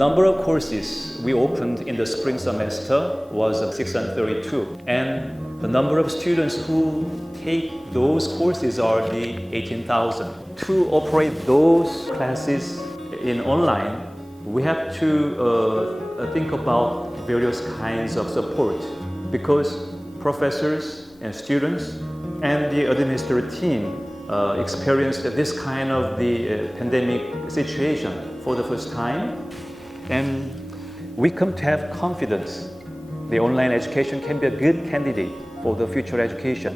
number of courses we opened in the spring semester was 632, and the number of students who take those courses are the 18,000. To operate those classes in online, we have to think about various kinds of support, because professors and students and the administrative team experienced this kind of the pandemic situation for the first time, and we come to have confidence the online education can be a good candidate for the future education.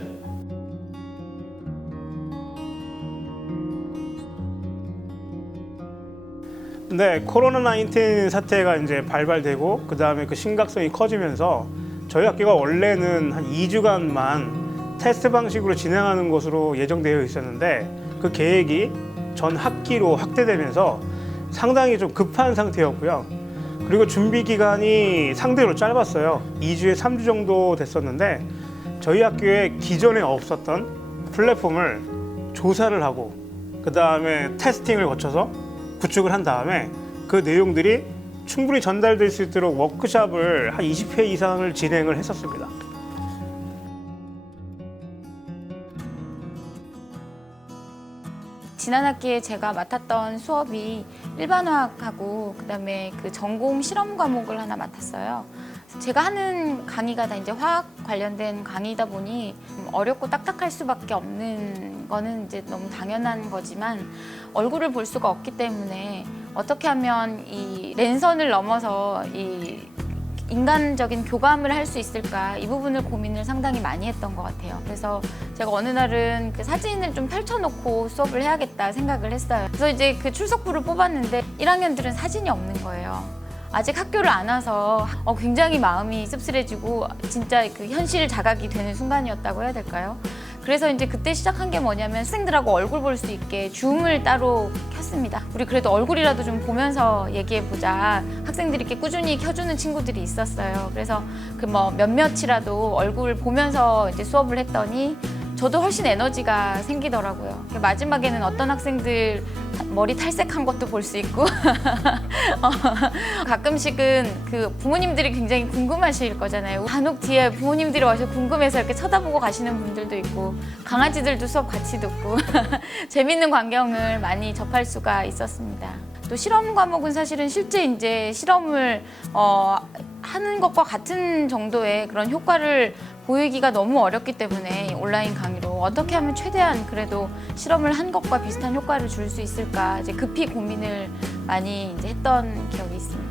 네, 코로나19 사태가 이제 발발되고 그 다음에 그 심각성이 커지면서 저희 학교가 원래는 한 2주간만 테스트 방식으로 진행하는 것으로 예정되어 있었는데 그 계획이 전 학기로 확대되면서 상당히 좀 급한 상태였고요. 그리고 준비 기간이 상대로 짧았어요. 2주에 3주 정도 됐었는데 저희 학교에 기존에 없었던 플랫폼을 조사를 하고 그 다음에 테스팅을 거쳐서 구축을 한 다음에 그 내용들이 충분히 전달될 수 있도록 워크숍을 한 20회 이상을 진행을 했었습니다. 지난 학기에 제가 맡았던 수업이 일반화학하고 그다음에 그 전공 실험 과목을 하나 맡았어요. 제가 하는 강의가 다 이제 화학 관련된 강의다 보니 어렵고 딱딱할 수밖에 없는 거는 이제 너무 당연한 거지만 얼굴을 볼 수가 없기 때문에 어떻게 하면 이 랜선을 넘어서 이 인간적인 교감을 할 수 있을까, 이 부분을 고민을 상당히 많이 했던 것 같아요. 그래서 제가 어느 날은 그 사진을 좀 펼쳐놓고 수업을 해야겠다 생각을 했어요. 그래서 이제 그 출석부를 뽑았는데 1학년들은 사진이 없는 거예요. 아직 학교를 안 와서 굉장히 마음이 씁쓸해지고 진짜 그 현실 자각이 되는 순간이었다고 해야 될까요? 그래서 이제 그때 시작한 게 뭐냐면 학생들하고 얼굴 볼 수 있게 줌을 따로 켰습니다. 우리 그래도 얼굴이라도 좀 보면서 얘기해보자. 학생들이 이렇게 꾸준히 켜주는 친구들이 있었어요. 그래서 그 뭐 몇몇이라도 얼굴 보면서 이제 수업을 했더니 저도 훨씬 에너지가 생기더라고요. 마지막에는 어떤 학생들 머리 탈색한 것도 볼 수 있고 가끔씩은 그 부모님들이 굉장히 궁금하실 거잖아요. 간혹 뒤에 부모님들이 와서 궁금해서 이렇게 쳐다보고 가시는 분들도 있고 강아지들도 수업 같이 듣고 재밌는 광경을 많이 접할 수가 있었습니다. 또 실험 과목은 사실은 실제 이제 실험을 하는 것과 같은 정도의 그런 효과를 보이기가 너무 어렵기 때문에 온라인 강의로 어떻게 하면 최대한 그래도 실험을 한 것과 비슷한 효과를 줄 수 있을까 이제 급히 고민을 많이 이제 했던 기억이 있습니다.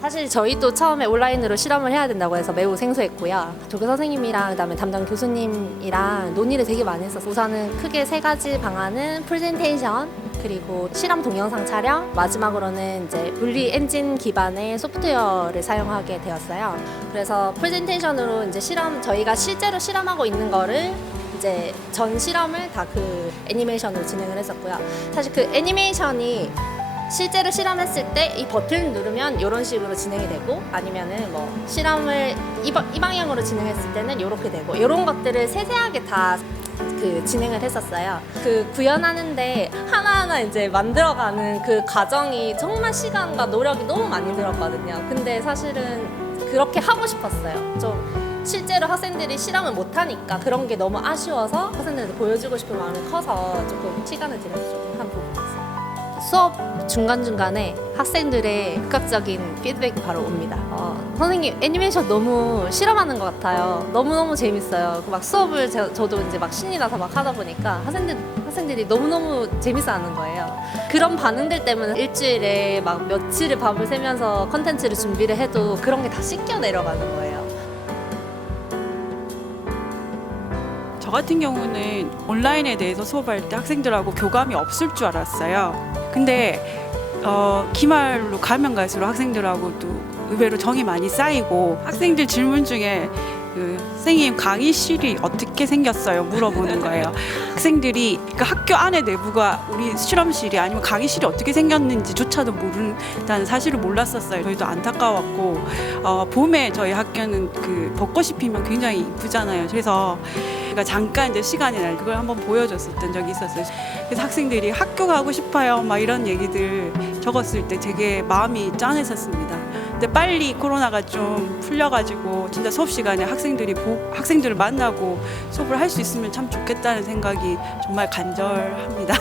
사실 저희도 처음에 온라인으로 실험을 해야 된다고 해서 매우 생소했고요. 조교 선생님이랑 그다음에 담당 교수님이랑 논의를 되게 많이 했었어요. 우선은 크게 3가지 방안은 프레젠테이션, 그리고 실험 동영상 촬영, 마지막으로는 이제 분리 엔진 기반의 소프트웨어를 사용하게 되었어요. 그래서 프레젠테이션으로 이제 저희가 실제로 실험하고 있는 거를 이제 전 실험을 다 그 애니메이션으로 진행을 했었고요. 사실 그 애니메이션이 실제로 실험했을 때 이 버튼을 누르면 이런 식으로 진행이 되고, 아니면은 뭐 실험을 이 방향으로 진행했을 때는 이렇게 되고, 이런 것들을 세세하게 다 그 진행을 했었어요. 그 구현하는데 하나하나 이제 만들어가는 그 과정이 정말 시간과 노력이 너무 많이 들었거든요. 근데 사실은 그렇게 하고 싶었어요. 좀 실제로 학생들이 실험을 못하니까 그런 게 너무 아쉬워서 학생들한테 보여주고 싶은 마음이 커서 조금 시간을 들여서 조금 한 부분이 있어요. 수업 중간중간에 학생들의 즉각적인 피드백이 바로 옵니다. 선생님 애니메이션 너무 실험하는 것 같아요. 너무너무 재밌어요. 막 수업을 저도 이제 막 신이 나서 막 하다 보니까 학생들이 너무너무 재밌어하는 거예요. 그런 반응들 때문에 일주일에 막 며칠을 밤을 새면서 컨텐츠를 준비를 해도 그런 게 다 씻겨 내려가는 거예요. 저 같은 경우는 온라인에 대해서 수업할 때 학생들하고 교감이 없을 줄 알았어요. 근데 기말로 가면 갈수록 학생들하고도 의외로 정이 많이 쌓이고, 학생들 질문 중에 선생님 강의실이 어떻게 생겼어요? 물어보는 거예요. 학생들이 그 학교 안에 내부가 우리 실험실이 아니면 강의실이 어떻게 생겼는지조차도 모른다는 사실을 몰랐었어요. 저희도 안타까웠고, 봄에 저희 학교는 그 벚꽃이 피면 굉장히 이쁘잖아요. 그래서 제가 잠깐 이제 시간이 날 그걸 한번 보여줬었던 적이 있었어요. 그래서 학생들이 학교 가고 싶어요 막 이런 얘기들 적었을 때 되게 마음이 짠했었습니다. 근데 빨리 코로나가 좀 풀려가지고 진짜 수업 시간에 학생들을 만나고 수업을 할 수 있으면 참 좋겠다는 생각이 정말 간절합니다.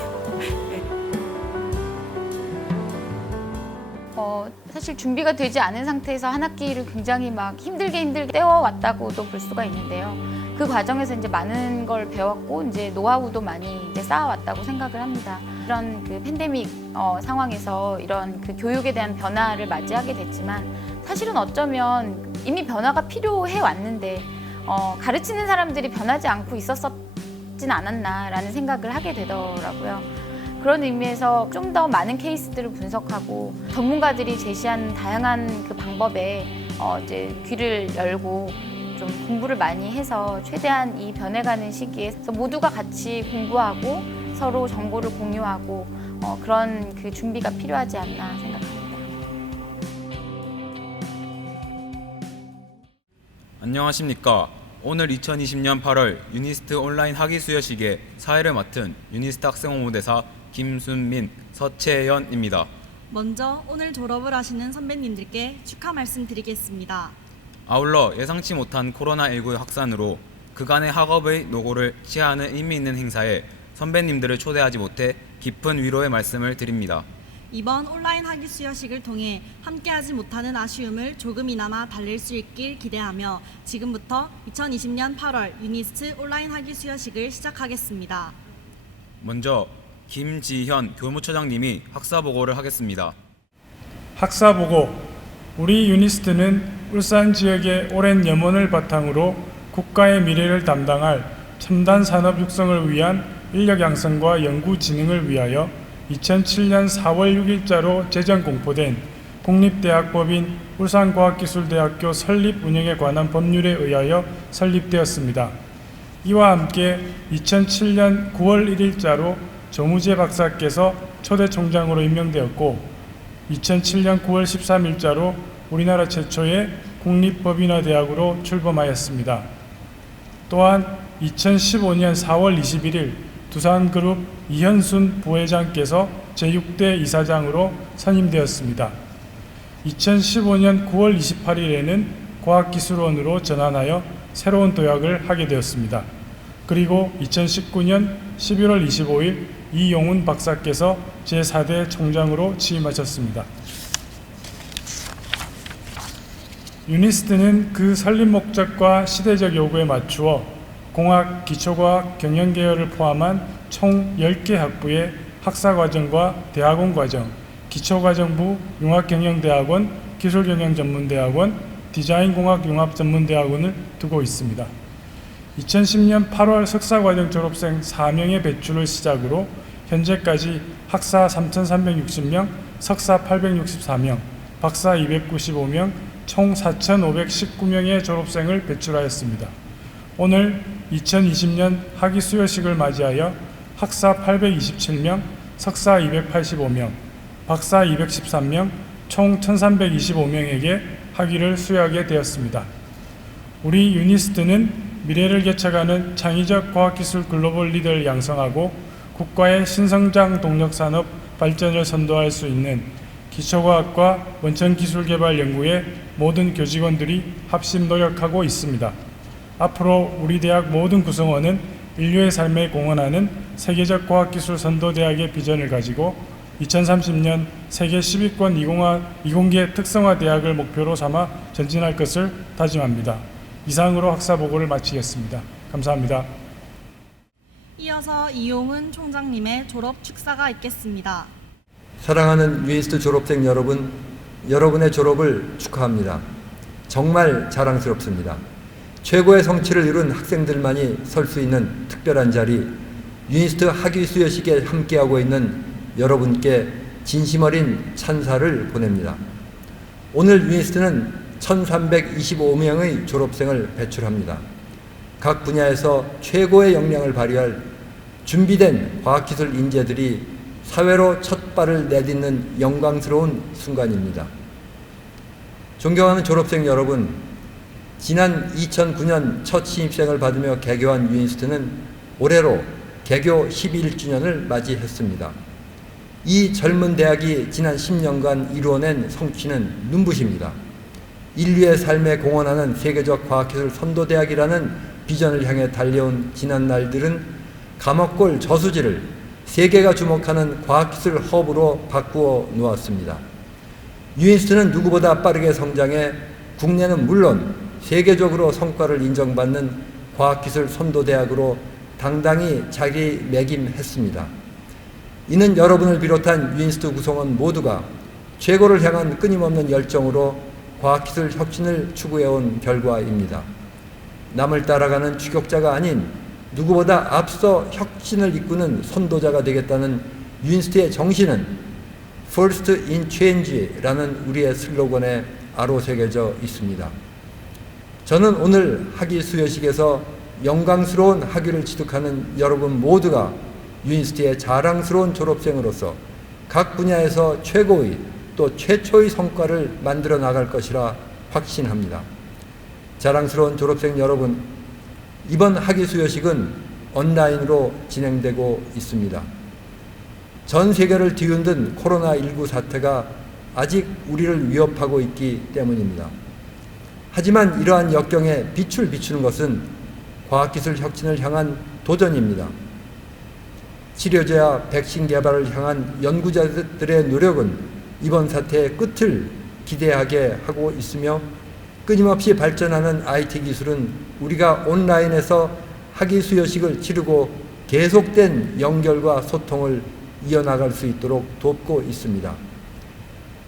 사실 준비가 되지 않은 상태에서 한 학기를 굉장히 막 힘들게 때워왔다고도 볼 수가 있는데요. 그 과정에서 이제 많은 걸 배웠고 이제 노하우도 많이 이제 쌓아왔다고 생각을 합니다. 이런 그 팬데믹 상황에서 이런 그 교육에 대한 변화를 맞이하게 됐지만 사실은 어쩌면 이미 변화가 필요해 왔는데 가르치는 사람들이 변하지 않고 있었진 않았나라는 생각을 하게 되더라고요. 그런 의미에서 좀 더 많은 케이스들을 분석하고 전문가들이 제시한 다양한 그 방법에 이제 귀를 열고 좀 공부를 많이 해서 최대한 이 변해가는 시기에 모두가 같이 공부하고 서로 정보를 공유하고 그런 그 준비가 필요하지 않나 생각합니다. 안녕하십니까. 오늘 2020년 8월 유니스트 온라인 학위 수여식의 사회를 맡은 유니스트 학생 홍보대사 김순민, 서채연입니다. 먼저 오늘 졸업을 하시는 선배님들께 축하 말씀드리겠습니다. 아울러 예상치 못한 코로나19 확산으로 그간의 학업의 노고를 치하하는 의미 있는 행사에 선배님들을 초대하지 못해 깊은 위로의 말씀을 드립니다. 이번 온라인 학위 수여식을 통해 함께하지 못하는 아쉬움을 조금이나마 달랠 수 있길 기대하며 지금부터 2020년 8월 유니스트 온라인 학위 수여식을 시작하겠습니다. 먼저 김지현 교무처장님이 학사보고를 하겠습니다. 학사보고. 우리 유니스트는 울산 지역의 오랜 염원을 바탕으로 국가의 미래를 담당할 첨단 산업 육성을 위한 인력 양성과 연구 진흥을 위하여 2007년 4월 6일자로 제정 공포된 국립대학법인 울산과학기술대학교 설립 운영에 관한 법률에 의하여 설립되었습니다. 이와 함께 2007년 9월 1일자로 정우재 박사께서 초대 총장으로 임명되었고 2007년 9월 13일자로 우리나라 최초의 국립법인화대학으로 출범하였습니다. 또한 2015년 4월 21일 두산그룹 이현순 부회장께서 제6대 이사장으로 선임되었습니다. 2015년 9월 28일에는 과학기술원으로 전환하여 새로운 도약을 하게 되었습니다. 그리고 2019년 11월 25일 이용훈 박사께서 제4대 총장으로 취임하셨습니다. 유니스트는 그 설립 목적과 시대적 요구에 맞추어 공학, 기초과학, 경영계열을 포함한 총 10개 학부의 학사과정과 대학원 과정, 기초과정부, 융합경영대학원, 기술경영전문대학원, 디자인공학융합전문대학원을 두고 있습니다. 2010년 8월 석사과정 졸업생 4명의 배출을 시작으로 현재까지 학사 3,360명, 석사 864명, 박사 295명, 총 4,519명의 졸업생을 배출하였습니다. 오늘 2020년 학위 수여식을 맞이하여 학사 827명, 석사 285명, 박사 213명, 총 1,325명에게 학위를 수여하게 되었습니다. 우리 유니스트는 미래를 개척하는 창의적 과학기술 글로벌 리더를 양성하고 국가의 신성장 동력 산업 발전을 선도할 수 있는 기초과학과 원천기술개발 연구의 모든 교직원들이 합심 노력하고 있습니다. 앞으로 우리 대학 모든 구성원은 인류의 삶에 공헌하는 세계적 과학기술 선도대학의 비전을 가지고 2030년 세계 10위권 이공계 특성화 대학을 목표로 삼아 전진할 것을 다짐합니다. 이상으로 학사보고를 마치겠습니다. 감사합니다. 이어서 이용훈 총장님의 졸업 축사가 있겠습니다. 사랑하는 유니스트 졸업생 여러분, 여러분의 졸업을 축하합니다. 정말 자랑스럽습니다. 최고의 성취를 이룬 학생들만이 설 수 있는 특별한 자리, 유니스트 학위 수여식에 함께하고 있는 여러분께 진심 어린 찬사를 보냅니다. 오늘 유니스트는 1,325명의 졸업생을 배출합니다. 각 분야에서 최고의 역량을 발휘할 준비된 과학기술 인재들이 사회로 첫 발을 내딛는 영광스러운 순간입니다. 존경하는 졸업생 여러분, 지난 2009년 첫 신입생을 받으며 개교한 유인스트는 올해로 개교 11주년을 맞이했습니다. 이 젊은 대학이 지난 10년간 이루어낸 성취는 눈부십니다. 인류의 삶에 공헌하는 세계적 과학기술 선도대학이라는 비전을 향해 달려온 지난 날들은 감옥골 저수지를 세계가 주목하는 과학기술 허브로 바꾸어 놓았습니다. 유인스트는 누구보다 빠르게 성장해 국내는 물론 세계적으로 성과를 인정받는 과학기술 선도대학으로 당당히 자리매김했습니다. 이는 여러분을 비롯한 유인스트 구성원 모두가 최고를 향한 끊임없는 열정으로 과학기술 혁신을 추구해온 결과입니다. 남을 따라가는 추격자가 아닌 누구보다 앞서 혁신을 이끄는 선도자가 되겠다는 유인스트의 정신은 First in Change라는 우리의 슬로건에 아로새겨져 있습니다. 저는 오늘 학위 수여식에서 영광스러운 학위를 취득하는 여러분 모두가 유인스트의 자랑스러운 졸업생으로서 각 분야에서 최고의 또 최초의 성과를 만들어 나갈 것이라 확신합니다. 자랑스러운 졸업생 여러분, 이번 학위 수여식은 온라인으로 진행되고 있습니다. 전 세계를 뒤흔든 코로나19 사태가 아직 우리를 위협하고 있기 때문입니다. 하지만 이러한 역경에 빛을 비추는 것은 과학기술 혁신을 향한 도전입니다. 치료제와 백신 개발을 향한 연구자들의 노력은 이번 사태의 끝을 기대하게 하고 있으며 끊임없이 발전하는 IT 기술은 우리가 온라인에서 학위 수여식을 치르고 계속된 연결과 소통을 이어나갈 수 있도록 돕고 있습니다.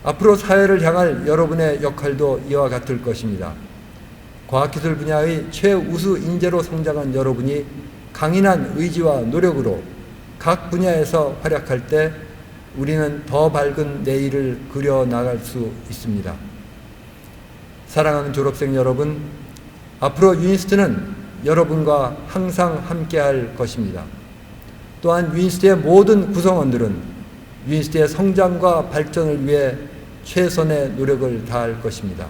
앞으로 사회를 향할 여러분의 역할도 이와 같을 것입니다. 과학기술 분야의 최우수 인재로 성장한 여러분이 강인한 의지와 노력으로 각 분야에서 활약할 때 우리는 더 밝은 내일을 그려나갈 수 있습니다. 사랑하는 졸업생 여러분, 앞으로 유인스트는 여러분과 항상 함께할 것입니다. 또한 유인스트의 모든 구성원들은 유인스트의 성장과 발전을 위해 최선의 노력을 다할 것입니다.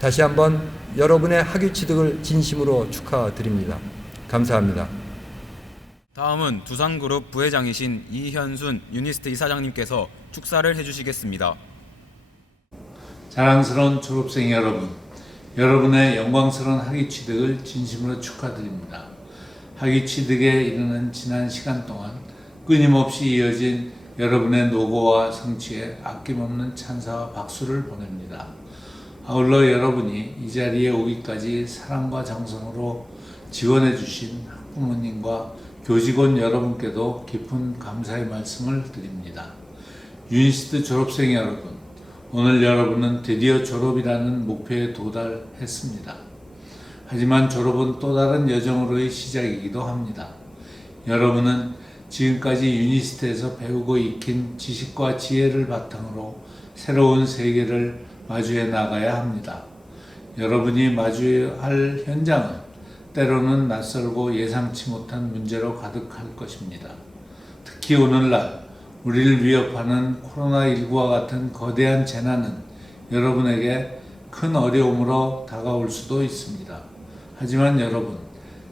다시 한번 여러분의 학위 취득을 진심으로 축하드립니다. 감사합니다. 다음은 두산그룹 부회장이신 이현순 유니스트 이사장님께서 축사를 해주시겠습니다. 자랑스러운 졸업생 여러분, 여러분의 영광스러운 학위 취득을 진심으로 축하드립니다. 학위 취득에 이르는 지난 시간 동안 끊임없이 이어진 여러분의 노고와 성취에 아낌없는 찬사와 박수를 보냅니다. 아울러 여러분이 이 자리에 오기까지 사랑과 정성으로 지원해 주신 학부모님과 교직원 여러분께도 깊은 감사의 말씀을 드립니다. 유니스트 졸업생 여러분, 오늘 여러분은 드디어 졸업이라는 목표에 도달했습니다. 하지만 졸업은 또 다른 여정으로의 시작이기도 합니다. 여러분은 지금까지 유니스트에서 배우고 익힌 지식과 지혜를 바탕으로 새로운 세계를 마주해 나가야 합니다. 여러분이 마주해야 할 현장은 때로는 낯설고 예상치 못한 문제로 가득할 것입니다. 특히 오늘날 우리를 위협하는 코로나19와 같은 거대한 재난은 여러분에게 큰 어려움으로 다가올 수도 있습니다. 하지만 여러분,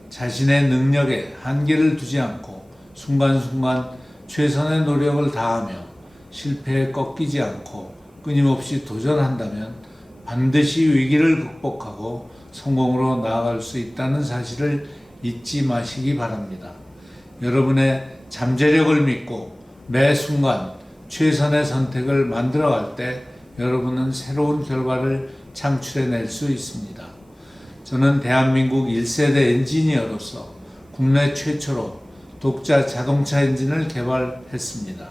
자신의 능력에 한계를 두지 않고 순간순간 최선의 노력을 다하며 실패에 꺾이지 않고 끊임없이 도전한다면 반드시 위기를 극복하고 성공으로 나아갈 수 있다는 사실을 잊지 마시기 바랍니다. 여러분의 잠재력을 믿고 매 순간 최선의 선택을 만들어갈 때 여러분은 새로운 결과를 창출해낼 수 있습니다. 저는 대한민국 1세대 엔지니어로서 국내 최초로 독자 자동차 엔진을 개발했습니다.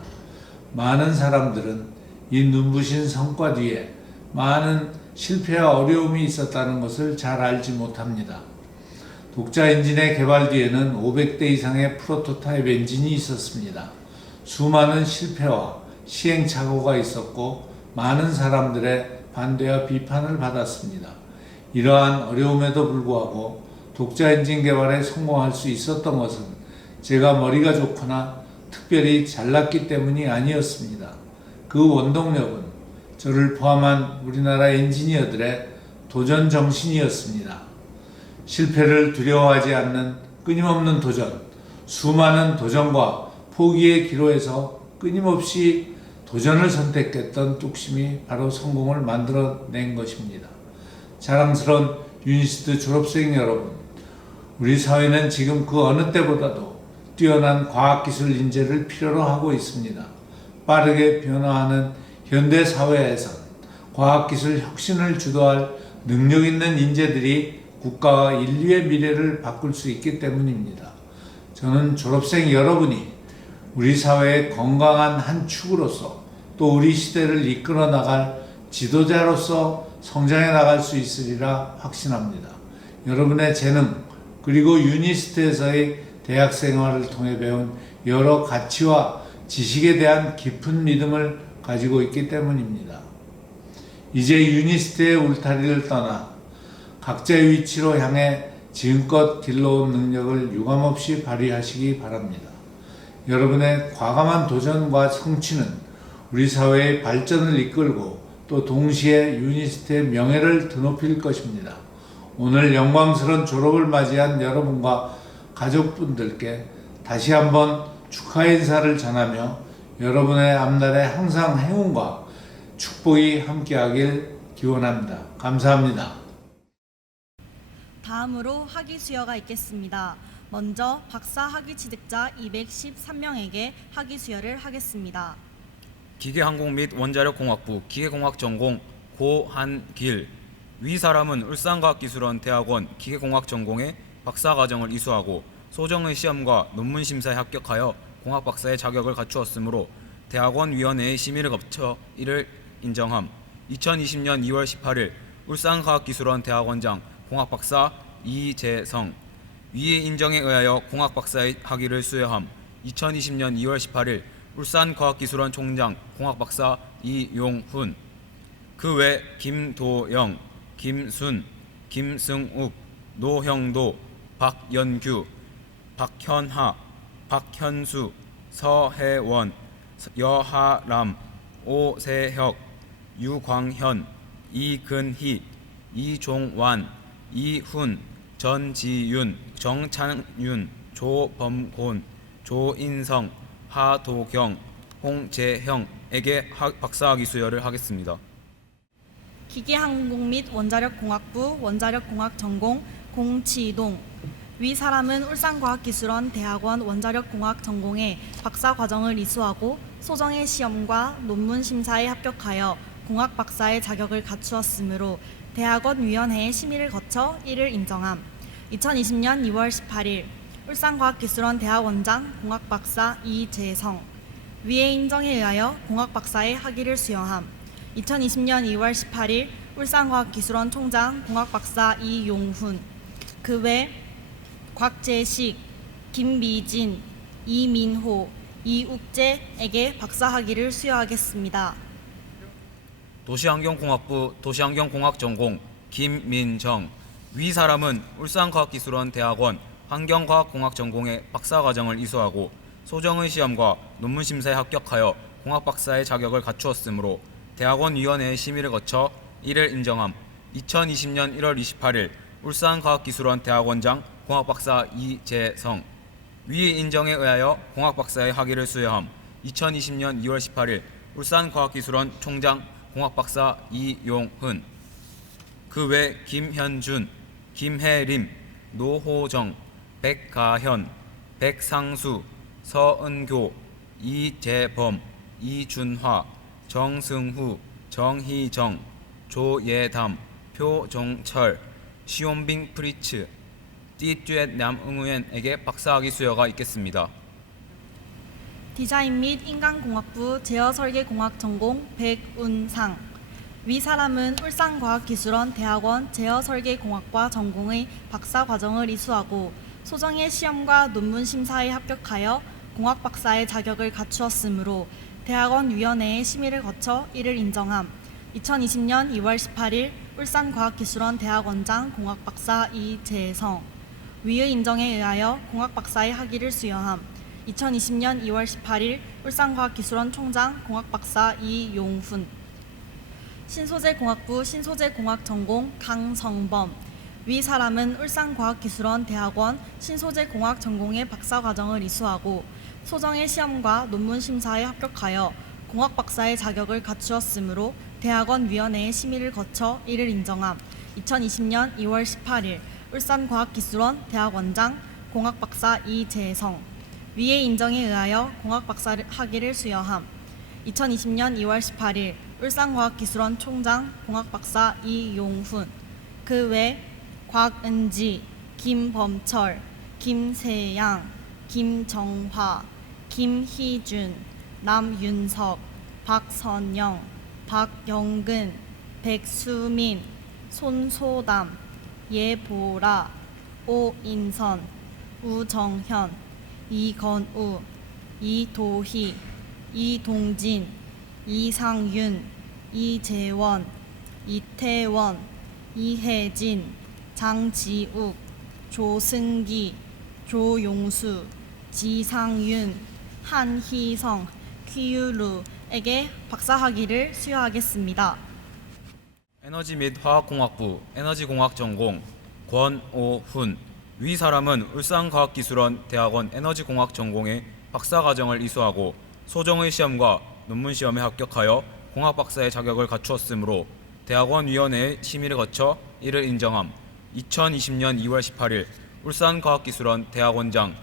많은 사람들은 이 눈부신 성과 뒤에 많은 실패와 어려움이 있었다는 것을 잘 알지 못합니다. 독자 엔진의 개발 뒤에는 500대 이상의 프로토타입 엔진이 있었습니다. 수많은 실패와 시행착오가 있었고 많은 사람들의 반대와 비판을 받았습니다. 이러한 어려움에도 불구하고 독자 엔진 개발에 성공할 수 있었던 것은 제가 머리가 좋거나 특별히 잘났기 때문이 아니었습니다. 그 원동력은 저를 포함한 우리나라 엔지니어들의 도전 정신이었습니다. 실패를 두려워하지 않는 끊임없는 도전, 수많은 도전과 포기의 기로에서 끊임없이 도전을 선택했던 뚝심이 바로 성공을 만들어낸 것입니다. 자랑스러운 유니스트 졸업생 여러분, 우리 사회는 지금 그 어느 때보다도 뛰어난 과학기술 인재를 필요로 하고 있습니다. 빠르게 변화하는 현대 사회에선 과학기술 혁신을 주도할 능력 있는 인재들이 국가와 인류의 미래를 바꿀 수 있기 때문입니다. 저는 졸업생 여러분이 우리 사회의 건강한 한 축으로서 또 우리 시대를 이끌어 나갈 지도자로서 성장해 나갈 수 있으리라 확신합니다. 여러분의 재능 그리고 유니스트에서의 대학 생활을 통해 배운 여러 가치와 지식에 대한 깊은 믿음을 가지고 있기 때문입니다. 이제 유니스트의 울타리를 떠나 각자의 위치로 향해 지금껏 길러온 능력을 유감없이 발휘하시기 바랍니다. 여러분의 과감한 도전과 성취는 우리 사회의 발전을 이끌고 또 동시에 유니스트의 명예를 드높일 것입니다. 오늘 영광스러운 졸업을 맞이한 여러분과 가족분들께 다시 한번 축하 인사를 전하며 여러분의 앞날에 항상 행운과 축복이 함께하길 기원합니다. 감사합니다. 다음으로 학위 수여가 있겠습니다. 먼저 박사 학위 취득자 213명에게 학위 수여를 하겠습니다. 기계항공 및 원자력공학부 기계공학 전공 고한길. 위 사람은 울산과학기술원 대학원 기계공학 전공에 박사과정을 이수하고 소정의 시험과 논문 심사에 합격하여 공학박사의 자격을 갖추었으므로 대학원위원회의 심의를 거쳐 이를 인정함. 2020년 2월 18일 울산과학기술원 대학원장 공학박사 이재성. 위의 인정에 의하여 공학박사의 학위를 수여함. 2020년 2월 18일 울산과학기술원 총장 공학박사 이용훈. 그 외 김도영, 김순, 김승욱, 노형도, 박연규, 박현하, 박현수, 서혜원, 여하람, 오세혁, 유광현, 이근희, 이종완, 이훈, 전지윤, 정찬윤, 조범곤, 조인성, 하도경, 홍재형에게 박사학위 수여를 하겠습니다. 기계항공 및 원자력공학부 원자력공학 전공 공치동. 위 사람은 울산과학기술원 대학원 원자력공학 전공에 박사과정을 이수하고 소정의 시험과 논문 심사에 합격하여 공학박사의 자격을 갖추었으므로 대학원위원회의 심의를 거쳐 이를 인정함. 2020년 2월 18일 울산과학기술원 대학원장 공학박사 이재성. 위의 인정에 의하여 공학박사의 학위를 수여함. 2020년 2월 18일 울산과학기술원 총장 공학박사 이용훈. 그 외 곽재식, 김미진, 이민호, 이욱재에게 박사학위를 수여하겠습니다. 도시환경공학부 도시환경공학 전공 김민정. 위 사람은 울산과학기술원 대학원 환경과학공학 전공에 박사과정을 이수하고 소정의 시험과 논문 심사에 합격하여 공학박사의 자격을 갖추었으므로 대학원위원회의 심의를 거쳐 이를 인정함. 2020년 1월 28일 울산과학기술원 대학원장 공학박사 이재성. 위의 인정에 의하여 공학박사의 학위를 수여함. 2020년 2월 18일 울산과학기술원 총장 공학박사 이용훈. 그 외 김현준, 김혜림, 노호정, 백가현, 백상수, 서은교, 이재범, 이준화, 정승후, 정희정, 조예담, 표종철, 시온빙 프리츠, 띠듀엣 남응우엔에게 박사학위 수여가 있겠습니다. 디자인 및 인간공학부 제어설계공학 전공 백운상. 위 사람은 울산과학기술원 대학원 제어설계공학과 전공의 박사과정을 이수하고 소정의 시험과 논문 심사에 합격하여 공학박사의 자격을 갖추었으므로 대학원위원회의 심의를 거쳐 이를 인정함. 2020년 2월 18일 울산과학기술원 대학원장 공학박사 이재성. 위의 인정에 의하여 공학박사의 학위를 수여함. 2020년 2월 18일 울산과학기술원 총장 공학박사 이용훈. 신소재공학부 신소재공학 전공 강성범. 위 사람은 울산과학기술원 대학원 신소재공학 전공의 박사과정을 이수하고 소정의 시험과 논문 심사에 합격하여 공학박사의 자격을 갖추었으므로 대학원 위원회의 심의를 거쳐 이를 인정함. 2020년 2월 18일 울산과학기술원 대학원장 공학박사 이재성. 위의 인정에 의하여 공학박사 학위를 수여함. 2020년 2월 18일 울산과학기술원 총장 공학박사 이용훈. 그 외 곽은지, 김범철, 김세양, 김정화, 김희준, 남윤석, 박선영, 박영근, 백수민, 손소담, 예보라, 오인선, 우정현, 이건우, 이도희, 이동진, 이상윤, 이재원, 이태원, 이혜진, 장지욱, 조승기, 조용수, 지상윤, 한희성, 퀴유루에게 박사학위를 수여하겠습니다. 에너지 및 화학공학부 에너지공학 전공 권오훈. 위 사람은 울산과학기술원 대학원 에너지공학 전공의 박사과정을 이수하고 소정의 시험과 논문 시험에 합격하여 공학박사의 자격을 갖추었으므로 대학원 위원회의 심의를 거쳐 이를 인정함. 2020년 2월 18일 울산과학기술원 대학원장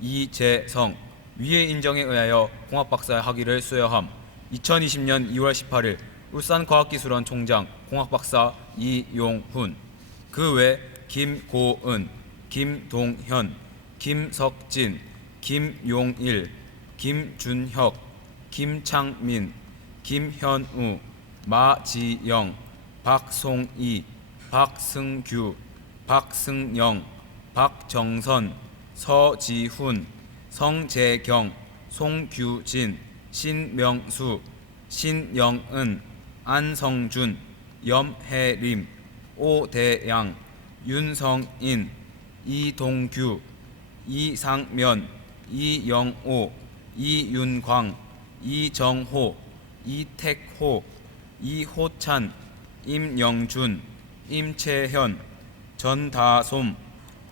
이재성. 위의 인정에 의하여 공학박사의 학위를 수여함. 2020년 2월 18일 울산과학기술원 총장 공학박사 이용훈. 그 외 김고은, 김동현, 김석진, 김용일, 김준혁, 김창민, 김현우, 마지영, 박송이, 박승규, 박승영, 박정선, 서지훈, 성재경, 송규진, 신명수, 신영은, 안성준, 염혜림, 오대양, 윤성인, 이동규, 이상면, 이영호, 이윤광, 이정호, 이택호, 이호찬, 임영준, 임채현, 전다솜,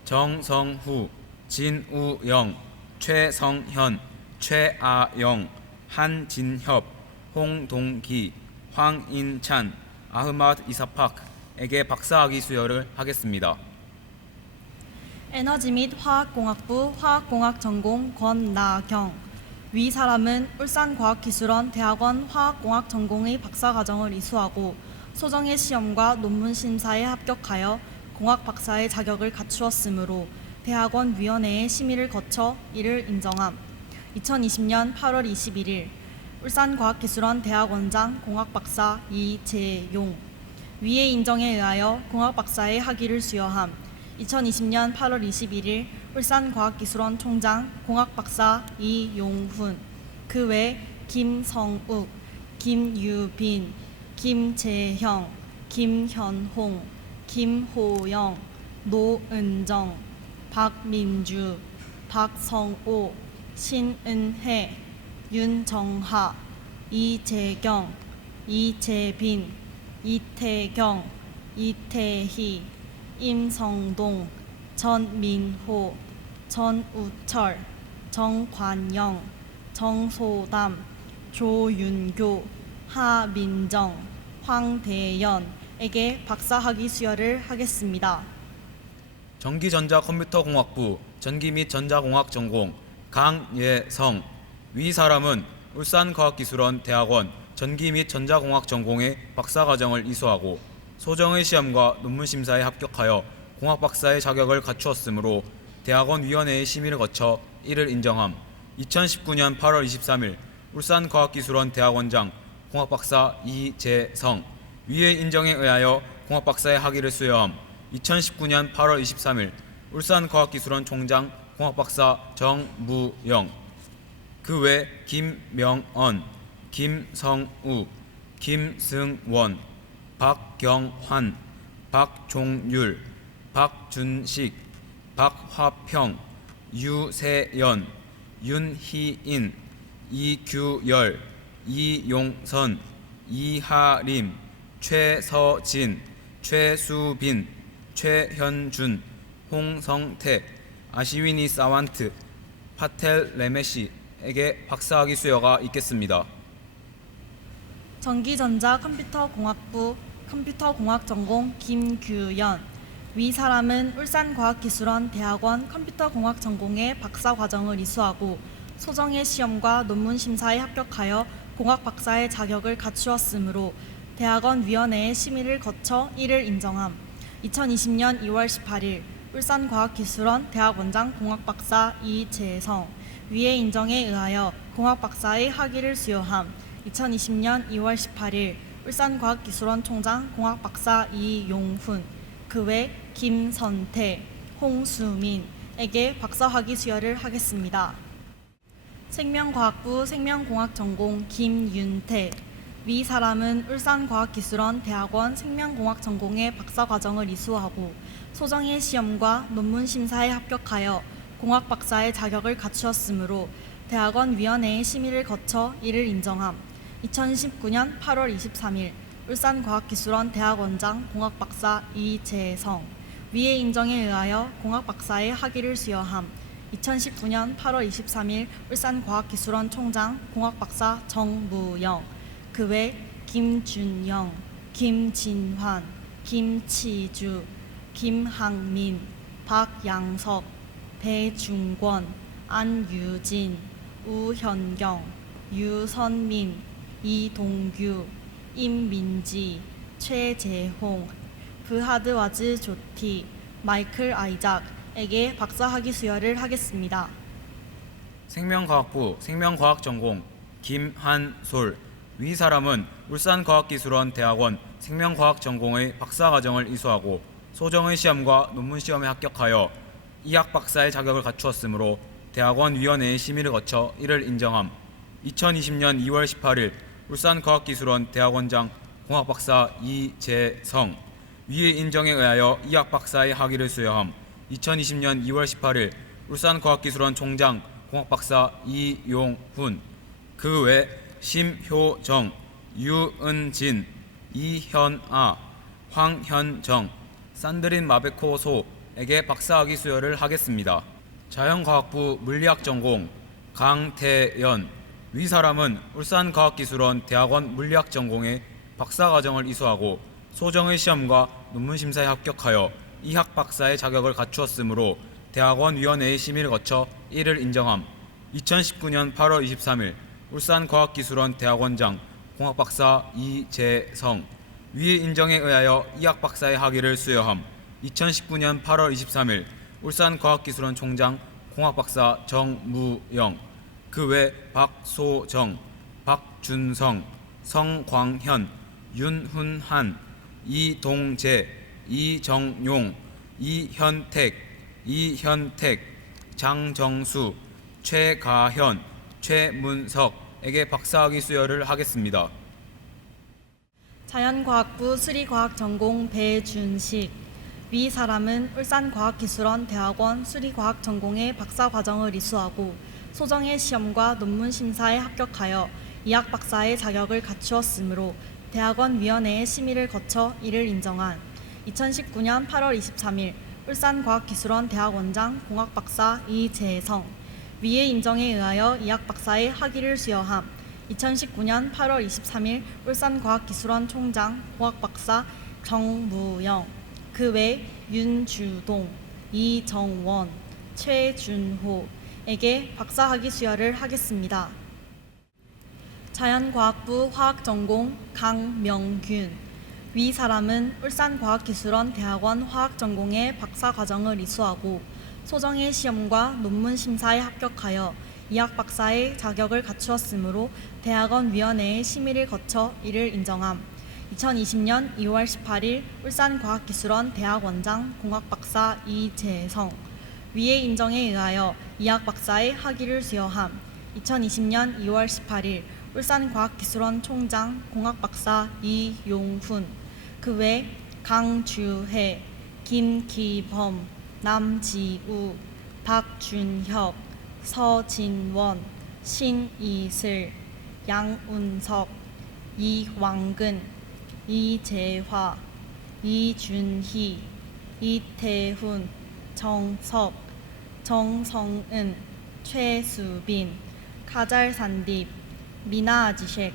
정성후, 진우영, 최성현, 최아영, 한진협, 홍동기, 황인찬, 아흐마드 이사팍에게 박사학위 수여를 하겠습니다. 에너지 및 화학공학부 화학공학 전공 권나경. 위 사람은 울산과학기술원 대학원 화학공학 전공의 박사과정을 이수하고 소정의 시험과 논문 심사에 합격하여 공학박사의 자격을 갖추었으므로 대학원 위원회의 심의를 거쳐 이를 인정함. 2020년 8월 21일 울산과학기술원 대학원장 공학박사 이재용. 위의 인정에 의하여 공학박사의 학위를 수여함. 2020년 8월 21일 울산과학기술원 총장 공학박사 이용훈. 그 외 김성욱, 김유빈, 김재형, 김현홍, 김호영, 노은정, 박민주, 박성오, 신은혜, 윤정하, 이재경, 이재빈, 이태경, 이태희, 임성동, 전민호, 전우철, 정관영, 정소담, 조윤교, 하민정, 황대연에게 박사학위 수여를 하겠습니다. 전기전자컴퓨터공학부 전기 및 전자공학 전공 강예성. 위 사람은 울산과학기술원 대학원 전기 및 전자공학 전공의 박사과정을 이수하고 소정의 시험과 논문 심사에 합격하여 공학박사의 자격을 갖추었으므로 대학원 위원회의 심의를 거쳐 이를 인정함. 2019년 8월 23일 울산과학기술원 대학원장 공학박사 이재성. 위의 인정에 의하여 공학박사의 학위를 수여함. 2019년 8월 23일 울산과학기술원 총장 공학박사 정무영. 그 외 김명언, 김성우, 김승원, 박경환, 박종율, 박준식, 박화평, 유세연, 윤희인, 이규열, 이용선, 이하림, 최서진, 최수빈, 최현준, 홍성태, 아시위니 사완트, 파텔 레메시에게 박사학위 수여가 있겠습니다. 전기전자 컴퓨터공학부 컴퓨터공학 전공 김규연. 위 사람은 울산과학기술원 대학원 컴퓨터공학 전공의 박사 과정을 이수하고 소정의 시험과 논문 심사에 합격하여 공학 박사의 자격을 갖추었으므로 대학원 위원회의 심의를 거쳐 이를 인정함. 2020년 2월 18일 울산과학기술원 대학원장 공학박사 이재성. 위의 인정에 의하여 공학박사의 학위를 수여함. 2020년 2월 18일 울산과학기술원 총장 공학박사 이용훈. 그 외 김선태, 홍수민에게 박사학위 수여를 하겠습니다. 생명과학부 생명공학 전공 김윤태. 위 사람은 울산과학기술원 대학원 생명공학 전공의 박사 과정을 이수하고 소정의 시험과 논문 심사에 합격하여 공학 박사의 자격을 갖추었으므로 대학원 위원회의 심의를 거쳐 이를 인정함. 2019년 8월 23일 울산과학기술원 대학원장 공학박사 이재성. 위의 인정에 의하여 공학박사의 학위를 수여함. 2019년 8월 23일 울산과학기술원 총장 공학박사 정무영. 그 외 김준영, 김진환, 김치주, 김항민, 박양석, 배중권, 안유진, 우현경, 유선민, 이동규, 임민지, 최재홍, 브하드와즈 조티, 마이클 아이작에게 박사학위 수여를 하겠습니다. 생명과학부 생명과학 전공 김한솔. 위 사람은 울산과학기술원 대학원 생명과학 전공의 박사 과정을 이수하고 소정의 시험과 논문 시험에 합격하여 이학 박사의 자격을 갖추었으므로 대학원 위원회의 심의를 거쳐 이를 인정함. 2020년 2월 18일 울산과학기술원 대학원장 공학박사 이재성. 위의 인정에 의하여 이학 박사의 학위를 수여함. 2020년 2월 18일 울산과학기술원 총장 공학박사 이용훈. 그 외 심효정, 유은진, 이현아, 황현정, 산드린 마베코소에게 박사학위 수여를 하겠습니다. 자연과학부 물리학 전공 강태연. 위 사람은 울산과학기술원 대학원 물리학 전공의 박사 과정을 이수하고 소정의 시험과 논문 심사에 합격하여 이학 박사의 자격을 갖추었으므로 대학원 위원회의 심의를 거쳐 이를 인정함. 2019년 8월 23일 울산과학기술원 대학원장 공학박사 이재성. 위의 인정에 의하여 이학 박사의 학위를 수여함. 2019년 8월 23일 울산과학기술원 총장 공학박사 정무영. 그 외 박소정, 박준성, 성광현, 윤훈한, 이동재, 이정용, 이현택, 장정수, 최가현, 최문석에게 박사학위 수여를 하겠습니다. 자연과학부 수리과학 전공 배준식. 위 사람은 울산과학기술원 대학원 수리과학 전공의 박사 과정을 이수하고 소정의 시험과 논문 심사에 합격하여 이학 박사의 자격을 갖추었으므로 대학원 위원회의 심의를 거쳐 이를 인정한 2019년 8월 23일 울산과학기술원 대학원장 공학박사 이재성. 위의 인정에 의하여 이학 박사의 학위를 수여함. 2019년 8월 23일 울산과학기술원 총장 공학박사 정무영. 그 외 윤주동, 이정원, 최준호에게 박사학위 수여를 하겠습니다. 자연과학부 화학전공 강명균. 위 사람은 울산과학기술원 대학원 화학전공의 박사 과정을 이수하고 소정의 시험과 논문 심사에 합격하여 이학 박사의 자격을 갖추었으므로 대학원 위원회의 심의를 거쳐 이를 인정함. 2020년 2월 18일 울산과학기술원 대학원장 공학박사 이재성. 위의 인정에 의하여 이학 박사의 학위를 수여함. 2020년 2월 18일 울산과학기술원 총장 공학박사 이용훈. 그 외 강주혜, 김기범, 남지우, 박준혁, 서진원, 신이슬, 양운석, 이왕근, 이재화, 이준희, 이태훈, 정석, 정성은, 최수빈, 카잘산딥, 미나 아지쉑,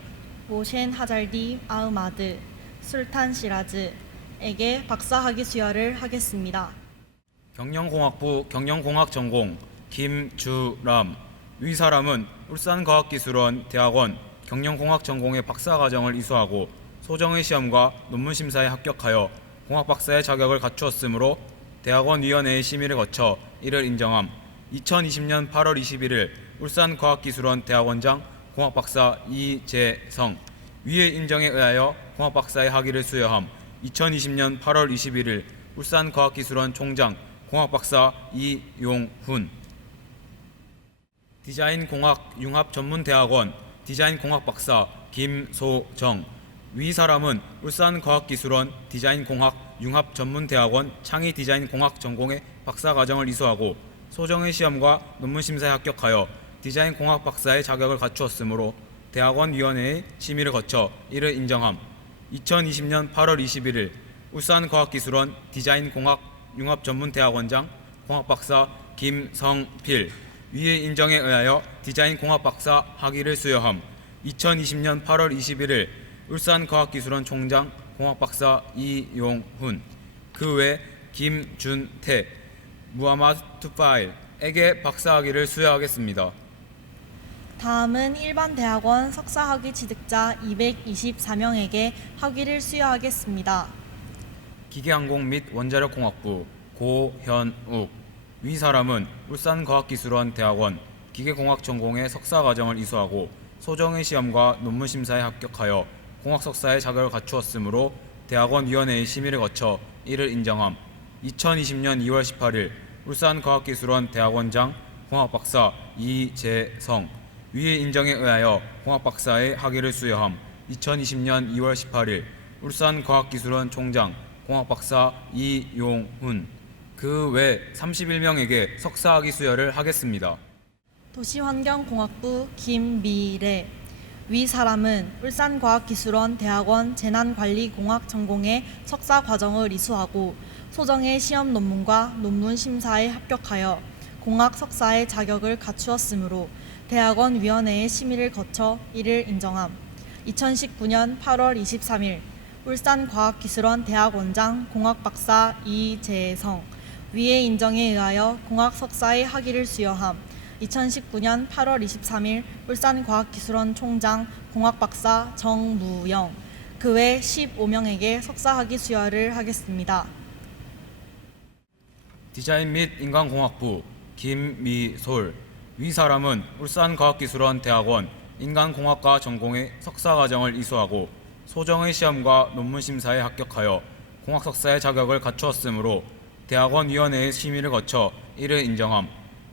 모셴 하잘디 아흐마드, 술탄 시라즈에게 박사학위 수여를 하겠습니다. 경영공학부 경영공학 전공 김주람. 위 사람은 울산과학기술원 대학원 경영공학 전공의 박사과정을 이수하고 소정의 시험과 논문 심사에 합격하여 공학박사의 자격을 갖추었으므로 대학원위원회의 심의를 거쳐 이를 인정함. 2020년 8월 21일 울산과학기술원 대학원장 공학박사 이재성. 위의 인정에 의하여 공학박사의 학위를 수여함. 2020년 8월 21일 울산과학기술원 총장 공학박사 이용훈. 디자인공학융합전문대학원 디자인공학박사 김소정. 위 사람은 울산과학기술원 디자인공학융합전문대학원 창의디자인공학 전공의 박사과정을 이수하고 소정의 시험과 논문심사에 합격하여 디자인공학 박사의 자격을 갖추었으므로 대학원위원회의 심의를 거쳐 이를 인정함. 2020년 8월 21일 울산과학기술원 디자인공학융합전문대학원장 공학박사 김성필. 위의 인정에 의하여 디자인공학박사 학위를 수여함. 2020년 8월 21일 울산과학기술원 총장 공학박사 이용훈. 그 외 김준태, 무하마드 투파일에게 박사학위를 수여하겠습니다. 다음은 일반 대학원 석사학위 취득자 224명에게 학위를 수여하겠습니다. 기계항공 및 원자력공학부 고현욱. 위 사람은 울산과학기술원 대학원 기계공학 전공의 석사과정을 이수하고 소정의 시험과 논문 심사에 합격하여 공학 석사의 자격을 갖추었으므로 대학원위원회의 심의를 거쳐 이를 인정함. 2020년 2월 18일 울산과학기술원 대학원장 공학박사 이재성. 위의 인정에 의하여 공학박사의 학위를 수여함. 2020년 2월 18일 울산과학기술원 총장 공학박사 이용훈. 그 외 31명에게 석사학위 수여를 하겠습니다. 도시환경공학부 김미래. 위 사람은 울산과학기술원 대학원 재난관리공학 전공의 석사과정을 이수하고 소정의 시험 논문과 논문 심사에 합격하여 공학 석사의 자격을 갖추었으므로 대학원위원회의 심의를 거쳐 이를 인정함. 2019년 8월 23일 울산과학기술원 대학원장 공학박사 이재성. 위의 인정에 의하여 공학 석사의 학위를 수여함. 2019년 8월 23일 울산과학기술원 총장 공학박사 정무영. 그 외 15명에게 석사학위 수여를 하겠습니다. 디자인 및 인간공학부 김미솔. 위 사람은 울산과학기술원 대학원 인간공학과 전공의 석사과정을 이수하고 소정의 시험과 논문 심사에 합격하여 공학 석사의 자격을 갖추었으므로 대학원위원회의 심의를 거쳐 이를 인정함.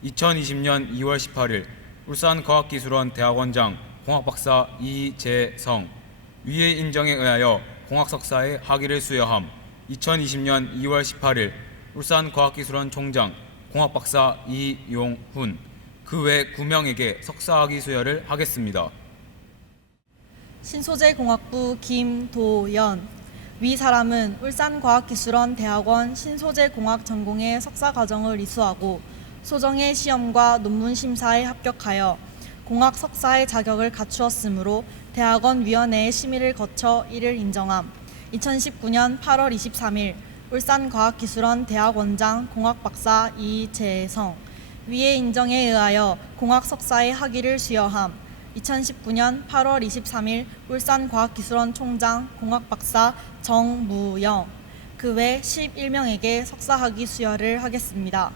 2020년 2월 18일 울산과학기술원 대학원장 공학박사 이재성. 위의 인정에 의하여 공학 석사의 학위를 수여함. 2020년 2월 18일 울산과학기술원 총장 공학박사 이용훈. 그 외 9명에게 석사학위 수여를 하겠습니다. 신소재공학부 김도연. 위 사람은 울산과학기술원 대학원 신소재공학 전공의 석사과정을 이수하고 소정의 시험과 논문 심사에 합격하여 공학 석사의 자격을 갖추었으므로 대학원위원회의 심의를 거쳐 이를 인정함. 2019년 8월 23일 울산과학기술원 대학원장 공학박사 이재성. 위의 인정에 의하여 공학 석사의 학위를 수여함. 2019년 8월 23일 울산과학기술원 총장 공학박사 정무영. 그 외 11명에게 석사학위 수여를 하겠습니다.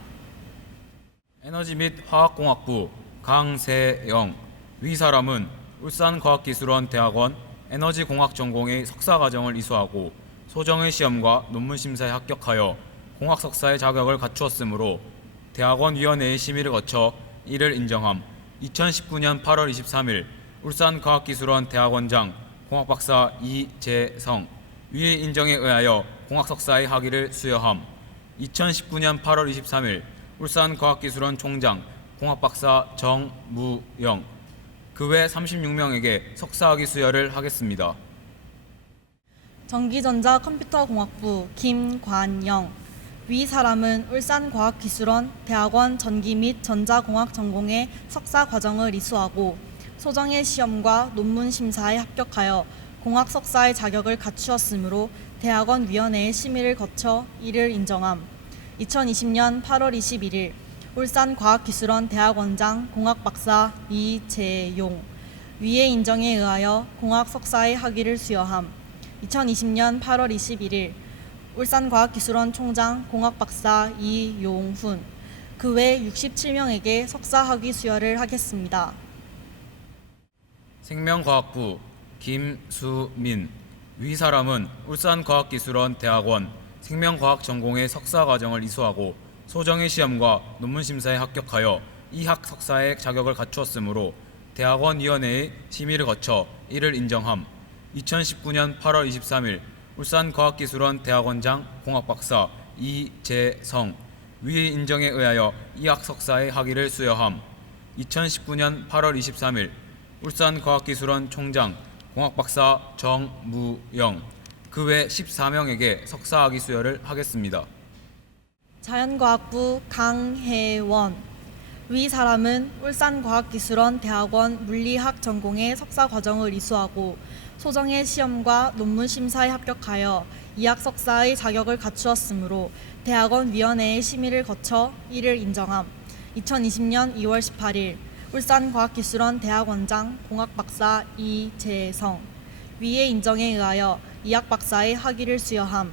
에너지 및 화학공학부 강세영. 위 사람은 울산과학기술원 대학원 에너지공학 전공의 석사과정을 이수하고 소정의 시험과 논문 심사에 합격하여 공학 석사의 자격을 갖추었으므로 대학원위원회의 심의를 거쳐 이를 인정함. 2019년 8월 23일 울산과학기술원 대학원장 공학박사 이재성. 위의 인정에 의하여 공학 석사의 학위를 수여함. 2019년 8월 23일 울산과학기술원 총장 공학박사 정무영. 그 외 36명에게 석사학위 수여를 하겠습니다. 전기전자 컴퓨터공학부 김관영. 위 사람은 울산과학기술원 대학원 전기 및 전자공학 전공의 석사 과정을 이수하고 소정의 시험과 논문 심사에 합격하여 공학 석사의 자격을 갖추었으므로 대학원 위원회의 심의를 거쳐 이를 인정함. 2020년 8월 21일 울산과학기술원 대학원장 공학박사 이재용. 위의 인정에 의하여 공학 석사의 학위를 수여함. 2020년 8월 21일 울산과학기술원 총장 공학박사 이용훈. 그 외 67명에게 석사 학위 수여를 하겠습니다. 생명과학부 김수민. 위 사람은 울산과학기술원 대학원 생명과학 전공의 석사 과정을 이수하고 소정의 시험과 논문 심사에 합격하여 이학 석사의 자격을 갖추었으므로 대학원위원회의 심의를 거쳐 이를 인정함. 2019년 8월 23일 울산과학기술원 대학원장 공학박사 이재성. 위의 인정에 의하여 이학 석사의 학위를 수여함. 2019년 8월 23일 울산과학기술원 총장 공학박사 정무영. 그 외 14명에게 석사 학위 수여를 하겠습니다. 자연과학부 강혜원. 위 사람은 울산과학기술원 대학원 물리학 전공의 석사 과정을 이수하고 소정의 시험과 논문 심사에 합격하여 이학 석사의 자격을 갖추었으므로 대학원 위원회의 심의를 거쳐 이를 인정함. 2020년 2월 18일 울산과학기술원 대학원장 공학박사 이재성. 위의 인정에 의하여 이학 박사의 학위를 수여함.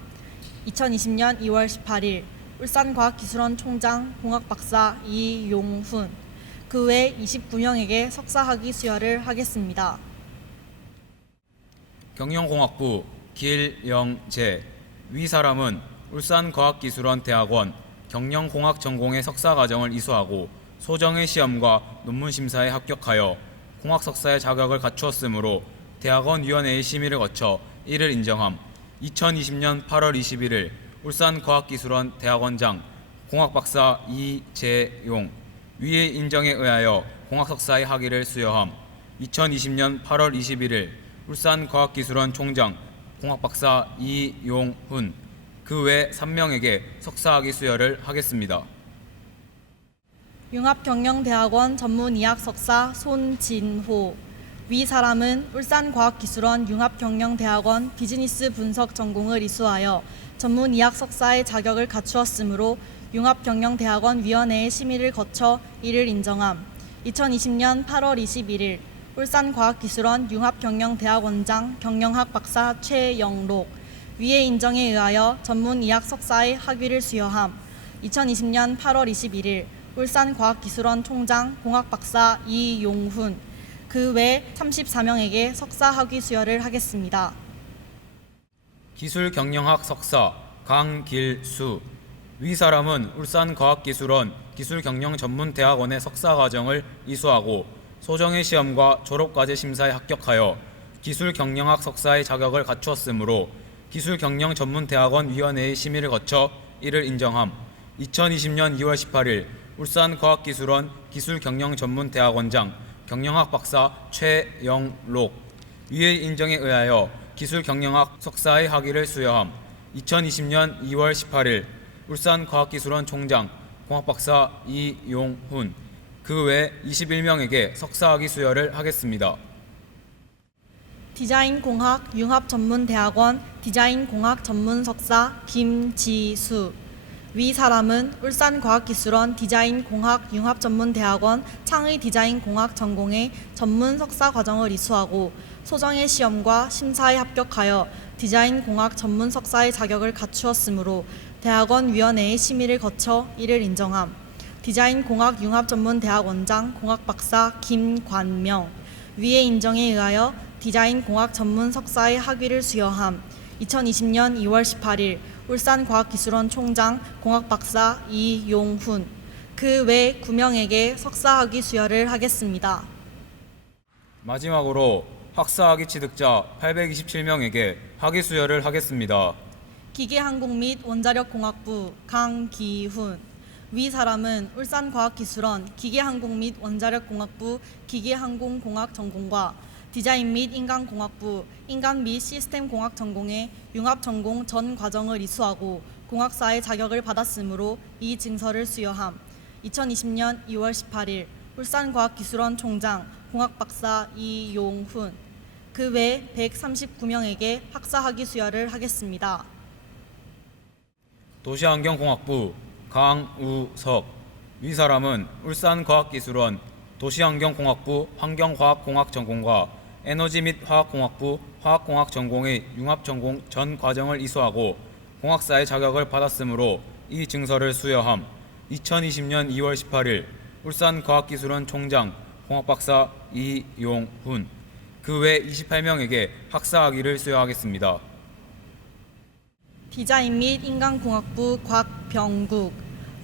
2020년 2월 18일 울산과학기술원 총장 공학박사 이용훈. 그 외 29명에게 석사 학위 수여를 하겠습니다. 경영공학부 길영재. 위 사람은 울산과학기술원 대학원 경영공학 전공의 석사 과정을 이수하고 소정의 시험과 논문 심사에 합격하여 공학 석사의 자격을 갖추었으므로 대학원위원회의 심의를 거쳐 이를 인정함. 2020년 8월 21일 울산과학기술원 대학원장 공학박사 이재용. 위의 인정에 의하여 공학 석사의 학위를 수여함. 2020년 8월 21일 울산과학기술원 총장 공학박사 이용훈. 그 외 3명에게 석사 학위 수여를 하겠습니다. 융합경영대학원 전문의학 석사 손진호. 위 사람은 울산과학기술원 융합경영대학원 비즈니스 분석 전공을 이수하여 전문의학 석사의 자격을 갖추었으므로 융합경영대학원 위원회의 심의를 거쳐 이를 인정함. 2020년 8월 21일 울산과학기술원 융합경영대학원장 경영학 박사 최영록. 위의 인정에 의하여 전문의학 석사의 학위를 수여함. 2020년 8월 21일 울산과학기술원 총장 공학박사 이용훈. 그 외 34명에게 석사 학위 수여를 하겠습니다. 기술경영학 석사 강길수. 위 사람은 울산과학기술원 기술경영전문대학원의 석사 과정을 이수하고 소정의 시험과 졸업과제 심사에 합격하여 기술경영학 석사의 자격을 갖추었으므로 기술경영전문대학원 위원회의 심의를 거쳐 이를 인정함. 2020년 2월 18일 울산과학기술원 기술경영전문대학원장 경영학 박사 최영록. 위의 인정에 의하여 기술경영학 석사의 학위를 수여함. 2020년 2월 18일 울산과학기술원 총장 공학박사 이용훈. 그 외 21명에게 석사 학위 수여를 하겠습니다. 디자인공학 융합전문대학원 디자인공학 전문석사 김지수. 위 사람은 울산과학기술원 디자인공학 융합전문대학원 창의디자인공학 전공의 전문석사 과정을 이수하고 소정의 시험과 심사에 합격하여 디자인공학 전문석사의 자격을 갖추었으므로 대학원위원회의 심의를 거쳐 이를 인정함. 디자인공학 융합전문대학원장 공학박사 김관명. 위의 인정에 의하여 디자인공학 전문석사의 학위를 수여함. 2020년 2월 18일 울산과학기술원 총장 공학박사 이용훈. 그 외 9명에게 석사 학위 수여를 하겠습니다. 마지막으로 학사 학위 취득자 827명에게 학위 수여를 하겠습니다. 기계항공 및 원자력공학부 강기훈. 위 사람은 울산과학기술원 기계항공 및 원자력공학부 기계항공공학 전공과 디자인 및 인간공학부 인간 및 시스템 공학 전공의 융합 전공 전 과정을 이수하고 공학사의 자격을 받았으므로 이 증서를 수여함. 2020년 2월 18일 울산과학기술원 총장 공학박사 이용훈. 그 외 139명에게 학사학위 수여를 하겠습니다. 도시환경공학부 강우석. 위 사람은 울산과학기술원 도시환경공학부 환경과학공학 전공과 에너지 및 화학공학부 화학공학 전공의 융합전공 전 과정을 이수하고 공학사의 자격을 받았으므로 이 증서를 수여함. 2020년 2월 18일 울산과학기술원 총장 공학박사 이용훈. 그 외 28명에게 학사학위를 수여하겠습니다. 디자인 및 인간공학부 곽병국.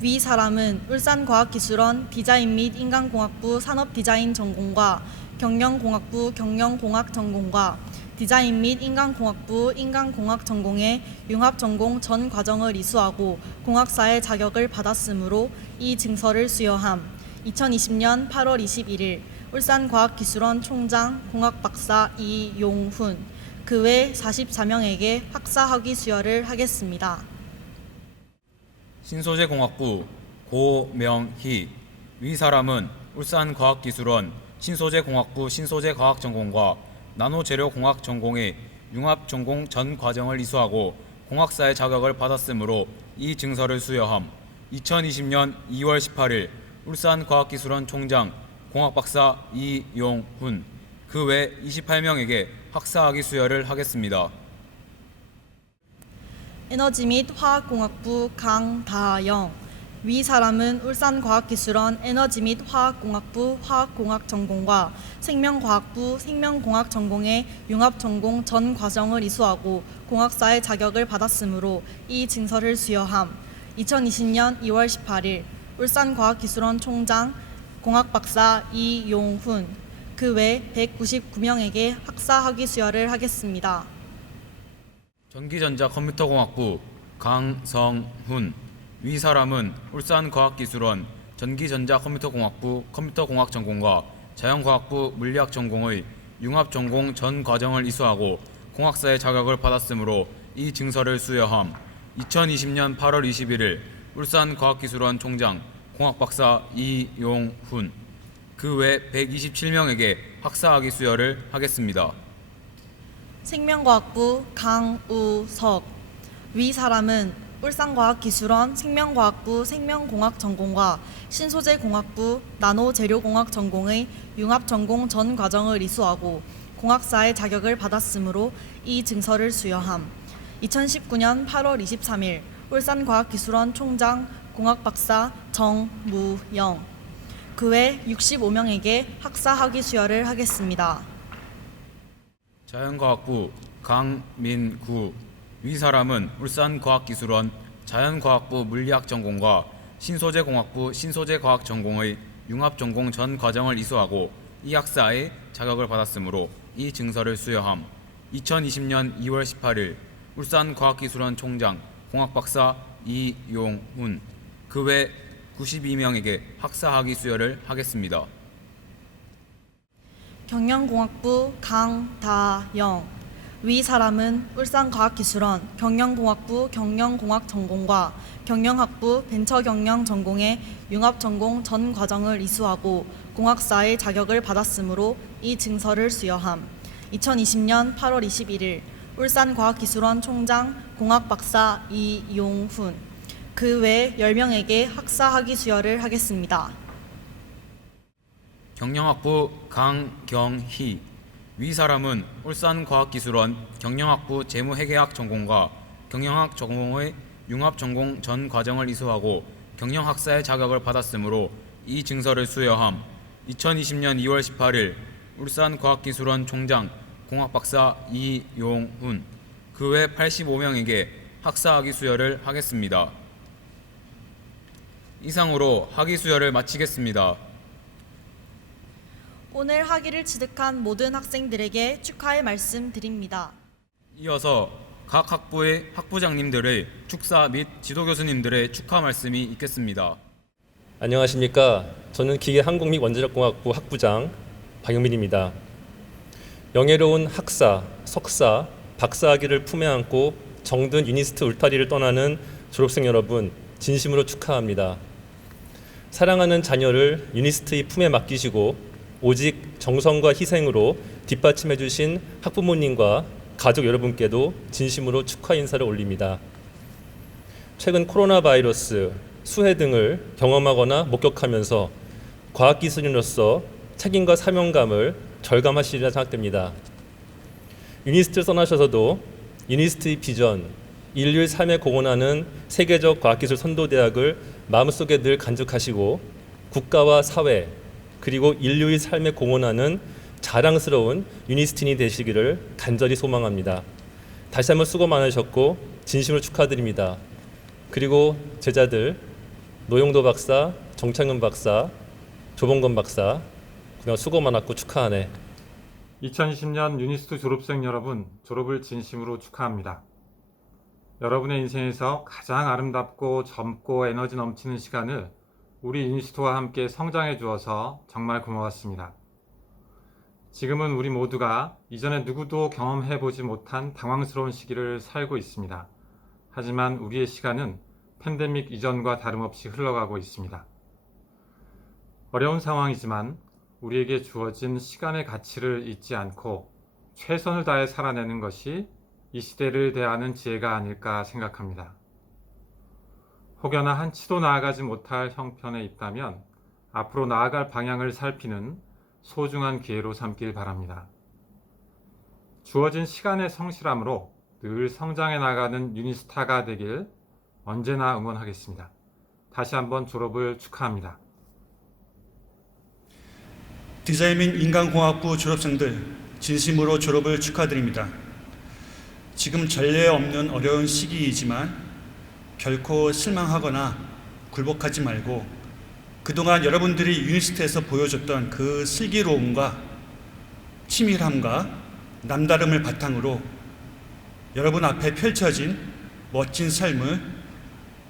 위 사람은 울산과학기술원 디자인 및 인간공학부 산업디자인 전공과 경영공학부 경영공학 전공과 디자인 및 인간공학부 인간공학 전공의 융합전공 전 과정을 이수하고 공학사의 자격을 받았으므로 이 증서를 수여함. 2020년 8월 21일 울산과학기술원 총장 공학박사 이용훈. 그 외 44명에게 학사학위 수여를 하겠습니다. 신소재공학부 고명희. 위 사람은 울산과학기술원 신소재공학부 신소재과학전공과 나노재료공학 전공의 융합전공 전 과정을 이수하고 공학사의 자격을 받았으므로 이 증서를 수여함. 2020년 2월 18일 울산과학기술원 총장 공학박사 이용훈. 그 외 28명에게 학사학위 수여를 하겠습니다. 에너지 및 화학공학부 강다영. 위 사람은 울산과학기술원 에너지 및 화학공학부 화학공학 전공과 생명과학부 생명공학 전공의 융합전공 전 과정을 이수하고 공학사의 자격을 받았으므로 이 증서를 수여함. 2020년 2월 18일 울산과학기술원 총장 공학박사 이용훈. 그 외 199명에게 학사학위 수여를 하겠습니다. 전기전자 컴퓨터공학부 강성훈. 위 사람은 울산과학기술원 전기전자 컴퓨터공학부 컴퓨터공학 전공과 자연과학부 물리학 전공의 융합전공 전 과정을 이수하고 공학사의 자격을 받았으므로 이 증서를 수여함. 2020년 8월 21일 울산과학기술원 총장 공학박사 이용훈. 그 외 127명에게 학사학위 수여를 하겠습니다. 생명과학부 강우석. 위 사람은 울산과학기술원 생명과학부 생명공학 전공과 신소재공학부 나노재료공학 전공의 융합전공 전 과정을 이수하고 공학사의 자격을 받았으므로 이 증서를 수여함. 2019년 8월 23일 울산과학기술원 총장 공학박사 정무영. 그 외 65명에게 학사학위 수여를 하겠습니다. 자연과학부 강민구. 위 사람은 울산과학기술원 자연과학부 물리학 전공과 신소재공학부 신소재과학 전공의 융합전공 전 과정을 이수하고 이 학사의 자격을 받았으므로 이 증서를 수여함. 2020년 2월 18일 울산과학기술원 총장 공학박사 이용훈. 그 외 92명에게 학사학위 수여를 하겠습니다. 경영공학부 강다영. 위 사람은 울산과학기술원 경영공학부 경영공학 전공과 경영학부 벤처경영 전공의 융합전공 전 과정을 이수하고 공학사의 자격을 받았으므로 이 증서를 수여함. 2020년 8월 21일 울산과학기술원 총장 공학박사 이용훈. 그 외 10명에게 학사학위 수여를 하겠습니다. 경영학부 강경희. 위 사람은 울산과학기술원 경영학부 재무회계학 전공과 경영학 전공의 융합전공 전 과정을 이수하고 경영학사의 자격을 받았으므로 이 증서를 수여함. 2020년 2월 18일 울산과학기술원 총장 공학박사 이용훈. 그 외 85명에게 학사학위 수여를 하겠습니다. 이상으로 학위 수여를 마치겠습니다. 오늘 학위를 취득한 모든 학생들에게 축하의 말씀 드립니다. 이어서 각 학부의 학부장님들의 축사 및 지도교수님들의 축하 말씀이 있겠습니다. 안녕하십니까. 저는 기계항공 및 원자력공학부 학부장 박영민입니다. 영예로운 학사, 석사, 박사학위를 품에 안고 정든 유니스트 울타리를 떠나는 졸업생 여러분 진심으로 축하합니다. 사랑하는 자녀를 유니스트의 품에 맡기시고 오직 정성과 희생으로 뒷받침해 주신 학부모님과 가족 여러분께도 진심으로 축하 인사를 올립니다. 최근 코로나 바이러스, 수해 등을 경험하거나 목격하면서 과학기술인으로서 책임과 사명감을 절감하시리라 생각됩니다. 유니스트를 떠나셔서도 유니스트의 비전, 인류의 삶에 공헌하는 세계적 과학기술 선도대학을 마음속에 늘 간직하시고 국가와 사회 그리고 인류의 삶에 공헌하는 자랑스러운 유니스트인이 되시기를 간절히 소망합니다. 다시 한번 수고 많으셨고 진심으로 축하드립니다. 그리고 제자들 노영도 박사, 정창근 박사, 조봉건 박사 그동안 수고 많았고 축하하네. 2020년 유니스트 졸업생 여러분, 졸업을 진심으로 축하합니다. 여러분의 인생에서 가장 아름답고 젊고 에너지 넘치는 시간을 우리 유니스트와 함께 성장해 주어서 정말 고마웠습니다. 지금은 우리 모두가 이전에 누구도 경험해 보지 못한 당황스러운 시기를 살고 있습니다. 하지만 우리의 시간은 팬데믹 이전과 다름없이 흘러가고 있습니다. 어려운 상황이지만 우리에게 주어진 시간의 가치를 잊지 않고 최선을 다해 살아내는 것이 이 시대를 대하는 지혜가 아닐까 생각합니다. 혹여나 한 치도 나아가지 못할 형편에 있다면 앞으로 나아갈 방향을 살피는 소중한 기회로 삼길 바랍니다. 주어진 시간의 성실함으로 늘 성장해 나가는 유니스타가 되길 언제나 응원하겠습니다. 다시 한번 졸업을 축하합니다. 디자인 및 인간공학부 졸업생들 진심으로 졸업을 축하드립니다. 지금 전례 없는 어려운 시기이지만 결코 실망하거나 굴복하지 말고 그동안 여러분들이 유니스트에서 보여줬던 그 슬기로움과 치밀함과 남다름을 바탕으로 여러분 앞에 펼쳐진 멋진 삶을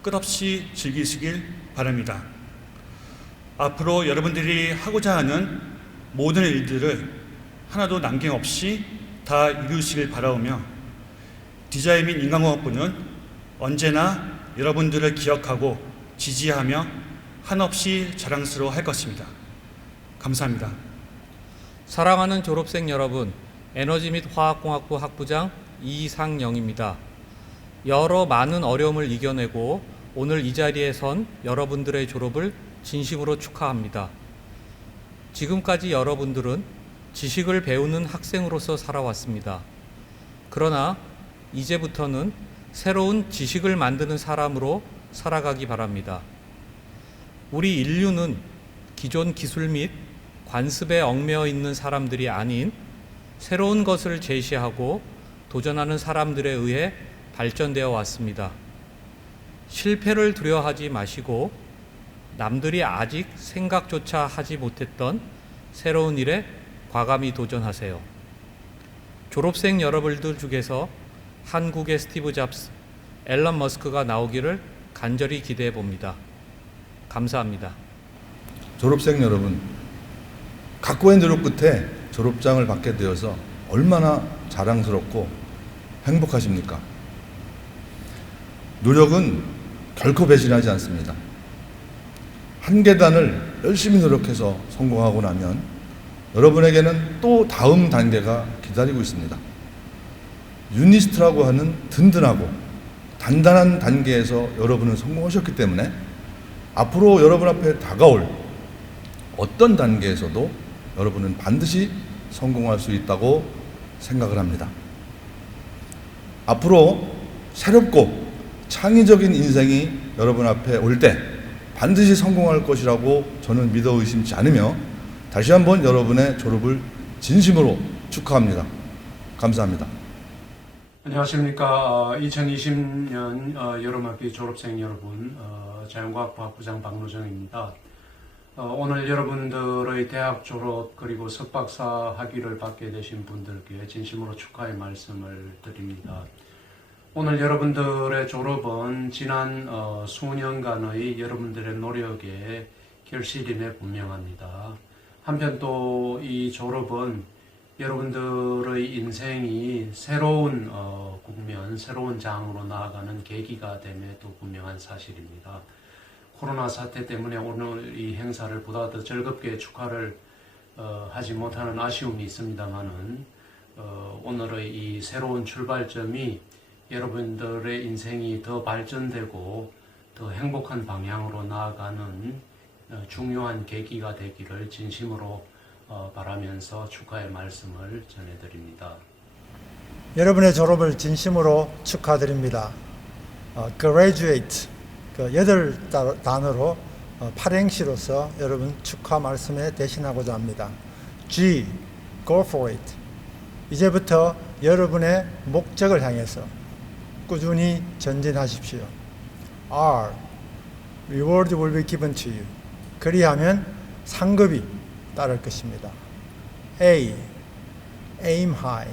끝없이 즐기시길 바랍니다. 앞으로 여러분들이 하고자 하는 모든 일들을 하나도 남김없이 다 이루시길 바라오며 디자인 및 인간공학부는 언제나 여러분들을 기억하고 지지하며 한없이 자랑스러워할 것입니다. 감사합니다. 사랑하는 졸업생 여러분, 에너지 및 화학공학부 학부장 이상영입니다. 여러 많은 어려움을 이겨내고 오늘 이 자리에 선 여러분들의 졸업을 진심으로 축하합니다. 지금까지 여러분들은 지식을 배우는 학생으로서 살아왔습니다. 그러나 이제부터는 새로운 지식을 만드는 사람으로 살아가기 바랍니다. 우리 인류는 기존 기술 및 관습에 얽매여 있는 사람들이 아닌 새로운 것을 제시하고 도전하는 사람들에 의해 발전되어 왔습니다. 실패를 두려워하지 마시고 남들이 아직 생각조차 하지 못했던 새로운 일에 과감히 도전하세요. 졸업생 여러분들 중에서 한국의 스티브 잡스, 앨런 머스크가 나오기를 간절히 기대해 봅니다. 감사합니다. 졸업생 여러분, 각고의 노력 끝에 졸업장을 받게 되어서 얼마나 자랑스럽고 행복하십니까? 노력은 결코 배신하지 않습니다. 한 계단을 열심히 노력해서 성공하고 나면 여러분에게는 또 다음 단계가 기다리고 있습니다. 유니스트라고 하는 든든하고 단단한 단계에서 여러분은 성공하셨기 때문에 앞으로 여러분 앞에 다가올 어떤 단계에서도 여러분은 반드시 성공할 수 있다고 생각을 합니다. 앞으로 새롭고 창의적인 인생이 여러분 앞에 올 때 반드시 성공할 것이라고 저는 믿어 의심치 않으며 다시 한번 여러분의 졸업을 진심으로 축하합니다. 감사합니다. 안녕하십니까. 2020년 여름학기 졸업생 여러분, 자연과학부 학부장 박노정입니다. 오늘 여러분들의 대학 졸업 그리고 석박사 학위를 받게 되신 분들께 진심으로 축하의 말씀을 드립니다. 오늘 여러분들의 졸업은 지난 수년간의 여러분들의 노력의 결실임에 분명합니다. 한편 또 이 졸업은 여러분들의 인생이 새로운 국면, 새로운 장으로 나아가는 계기가 됨에도 분명한 사실입니다. 코로나 사태 때문에 오늘 이 행사를 보다 더 즐겁게 축하를 하지 못하는 아쉬움이 있습니다만은 오늘의 이 새로운 출발점이 여러분들의 인생이 더 발전되고 더 행복한 방향으로 나아가는 중요한 계기가 되기를 진심으로 바라면서 축하의 말씀을 전해드립니다. 여러분의 졸업을 진심으로 축하드립니다. graduate, 그 8단어로 8행시로서 여러분 축하 말씀에 대신하고자 합니다. G, go for it. 이제부터 여러분의 목적을 향해서 꾸준히 전진하십시오. R, reward will be given to you. 그리하면 상급이 따를 것입니다. A, aim high.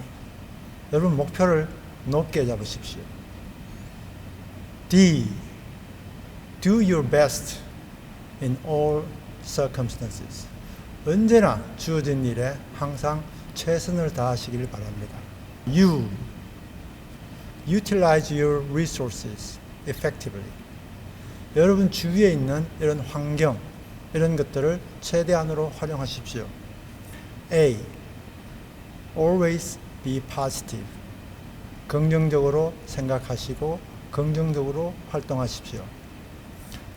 여러분 목표를 높게 잡으십시오. D, do your best in all circumstances. 언제나 주어진 일에 항상 최선을 다하시길 바랍니다. U, utilize your resources effectively. 여러분 주위에 있는 이런 환경, 이런 것들을 최대한으로 활용하십시오. A, always be positive. 긍정적으로 생각하시고 긍정적으로 활동하십시오.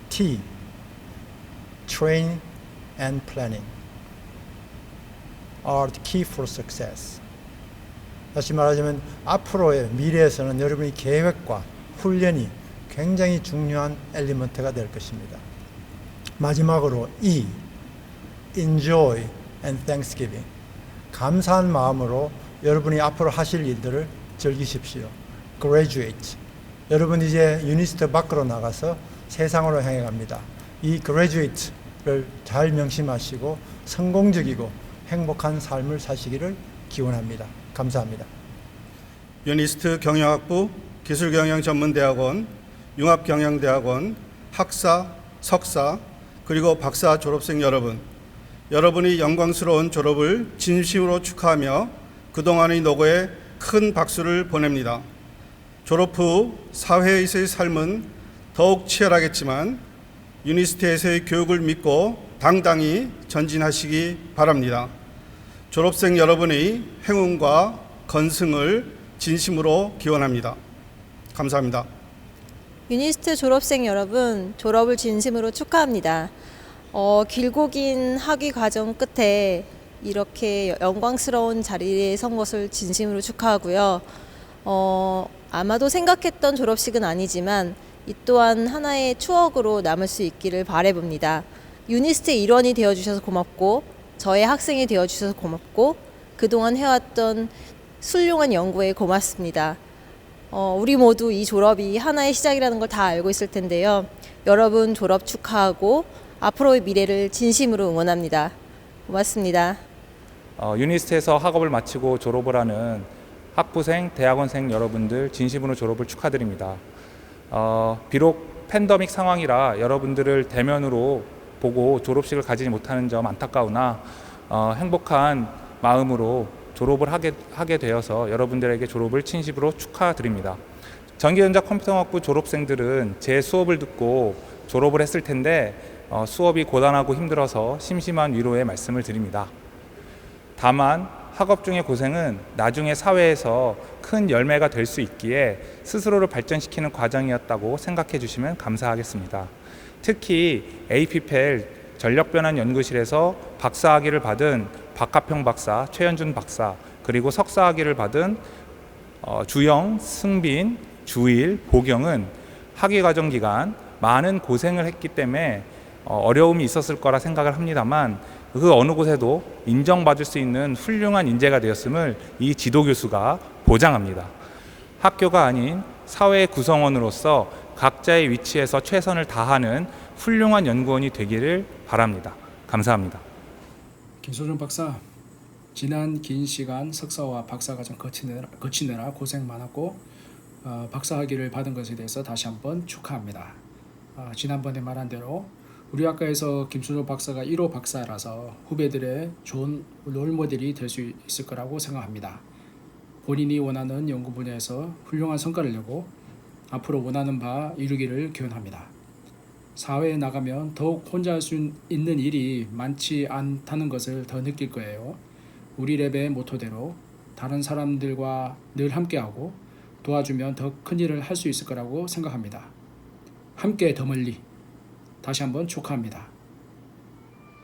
T, train and planning are the key for success. 다시 말하자면 앞으로의 미래에서는 여러분의 계획과 훈련이 굉장히 중요한 엘리먼트가 될 것입니다. 마지막으로 E, enjoy and thanksgiving. 감사한 마음으로 여러분이 앞으로 하실 일들을 즐기십시오. graduate. 여러분 이제 유니스트 밖으로 나가서 세상으로 향해 갑니다. 이 graduate를 잘 명심하시고 성공적이고 행복한 삶을 사시기를 기원합니다. 감사합니다. 유니스트 경영학부 기술경영전문대학원, 융합경영대학원, 학사, 석사, 그리고 박사 졸업생 여러분, 여러분이 영광스러운 졸업을 진심으로 축하하며 그동안의 노고에 큰 박수를 보냅니다. 졸업 후 사회에서의 삶은 더욱 치열하겠지만 유니스트에서의 교육을 믿고 당당히 전진하시기 바랍니다. 졸업생 여러분의 행운과 건승을 진심으로 기원합니다. 감사합니다. 유니스트 졸업생 여러분, 졸업을 진심으로 축하합니다. 길고 긴 학위 과정 끝에 이렇게 영광스러운 자리에 선 것을 진심으로 축하하고요. 아마도 생각했던 졸업식은 아니지만 이 또한 하나의 추억으로 남을 수 있기를 바라봅니다. 유니스트의 일원이 되어주셔서 고맙고 저의 학생이 되어주셔서 고맙고 그동안 해왔던 훌륭한 연구에 고맙습니다. 우리 모두 이 졸업이 하나의 시작이라는 걸 다 알고 있을 텐데요. 여러분 졸업 축하하고 앞으로의 미래를 진심으로 응원합니다. 고맙습니다. 유니스트에서 학업을 마치고 졸업을 하는 학부생, 대학원생 여러분들 진심으로 졸업을 축하드립니다. 비록 팬데믹 상황이라 여러분들을 대면으로 보고 졸업식을 가지지 못하는 점 안타까우나 행복한 마음으로 졸업을 하게 되어서 여러분들에게 졸업을 진심으로 축하드립니다. 전기전자 컴퓨터학부 졸업생들은 제 수업을 듣고 졸업을 했을 텐데 수업이 고단하고 힘들어서 심심한 위로의 말씀을 드립니다. 다만 학업 중의 고생은 나중에 사회에서 큰 열매가 될 수 있기에 스스로를 발전시키는 과정이었다고 생각해 주시면 감사하겠습니다. 특히 APPL 전력변환연구실에서 박사학위를 받은 박하평 박사, 최현준 박사, 그리고 석사학위를 받은 주영, 승빈, 주일, 보경은 학위과정 기간 많은 고생을 했기 때문에 어려움이 있었을 거라 생각을 합니다만 그 어느 곳에도 인정받을 수 있는 훌륭한 인재가 되었음을 이 지도교수가 보장합니다. 학교가 아닌 사회의 구성원으로서 각자의 위치에서 최선을 다하는 훌륭한 연구원이 되기를 바랍니다. 감사합니다. 김소준 박사, 지난 긴 시간 석사와 박사과정 거치느라 고생 많았고 박사학위를 받은 것에 대해서 다시 한번 축하합니다. 지난번에 말한 대로 우리 학과에서 김순호 박사가 1호 박사라서 후배들의 좋은 롤모델이 될 수 있을 거라고 생각합니다. 본인이 원하는 연구 분야에서 훌륭한 성과를 내고 앞으로 원하는 바 이루기를 기원합니다. 사회에 나가면 더욱 혼자 할 수 있는 일이 많지 않다는 것을 더 느낄 거예요. 우리 랩의 모토대로 다른 사람들과 늘 함께하고 도와주면 더 큰 일을 할 수 있을 거라고 생각합니다. 함께 더 멀리. 다시 한번 축하합니다.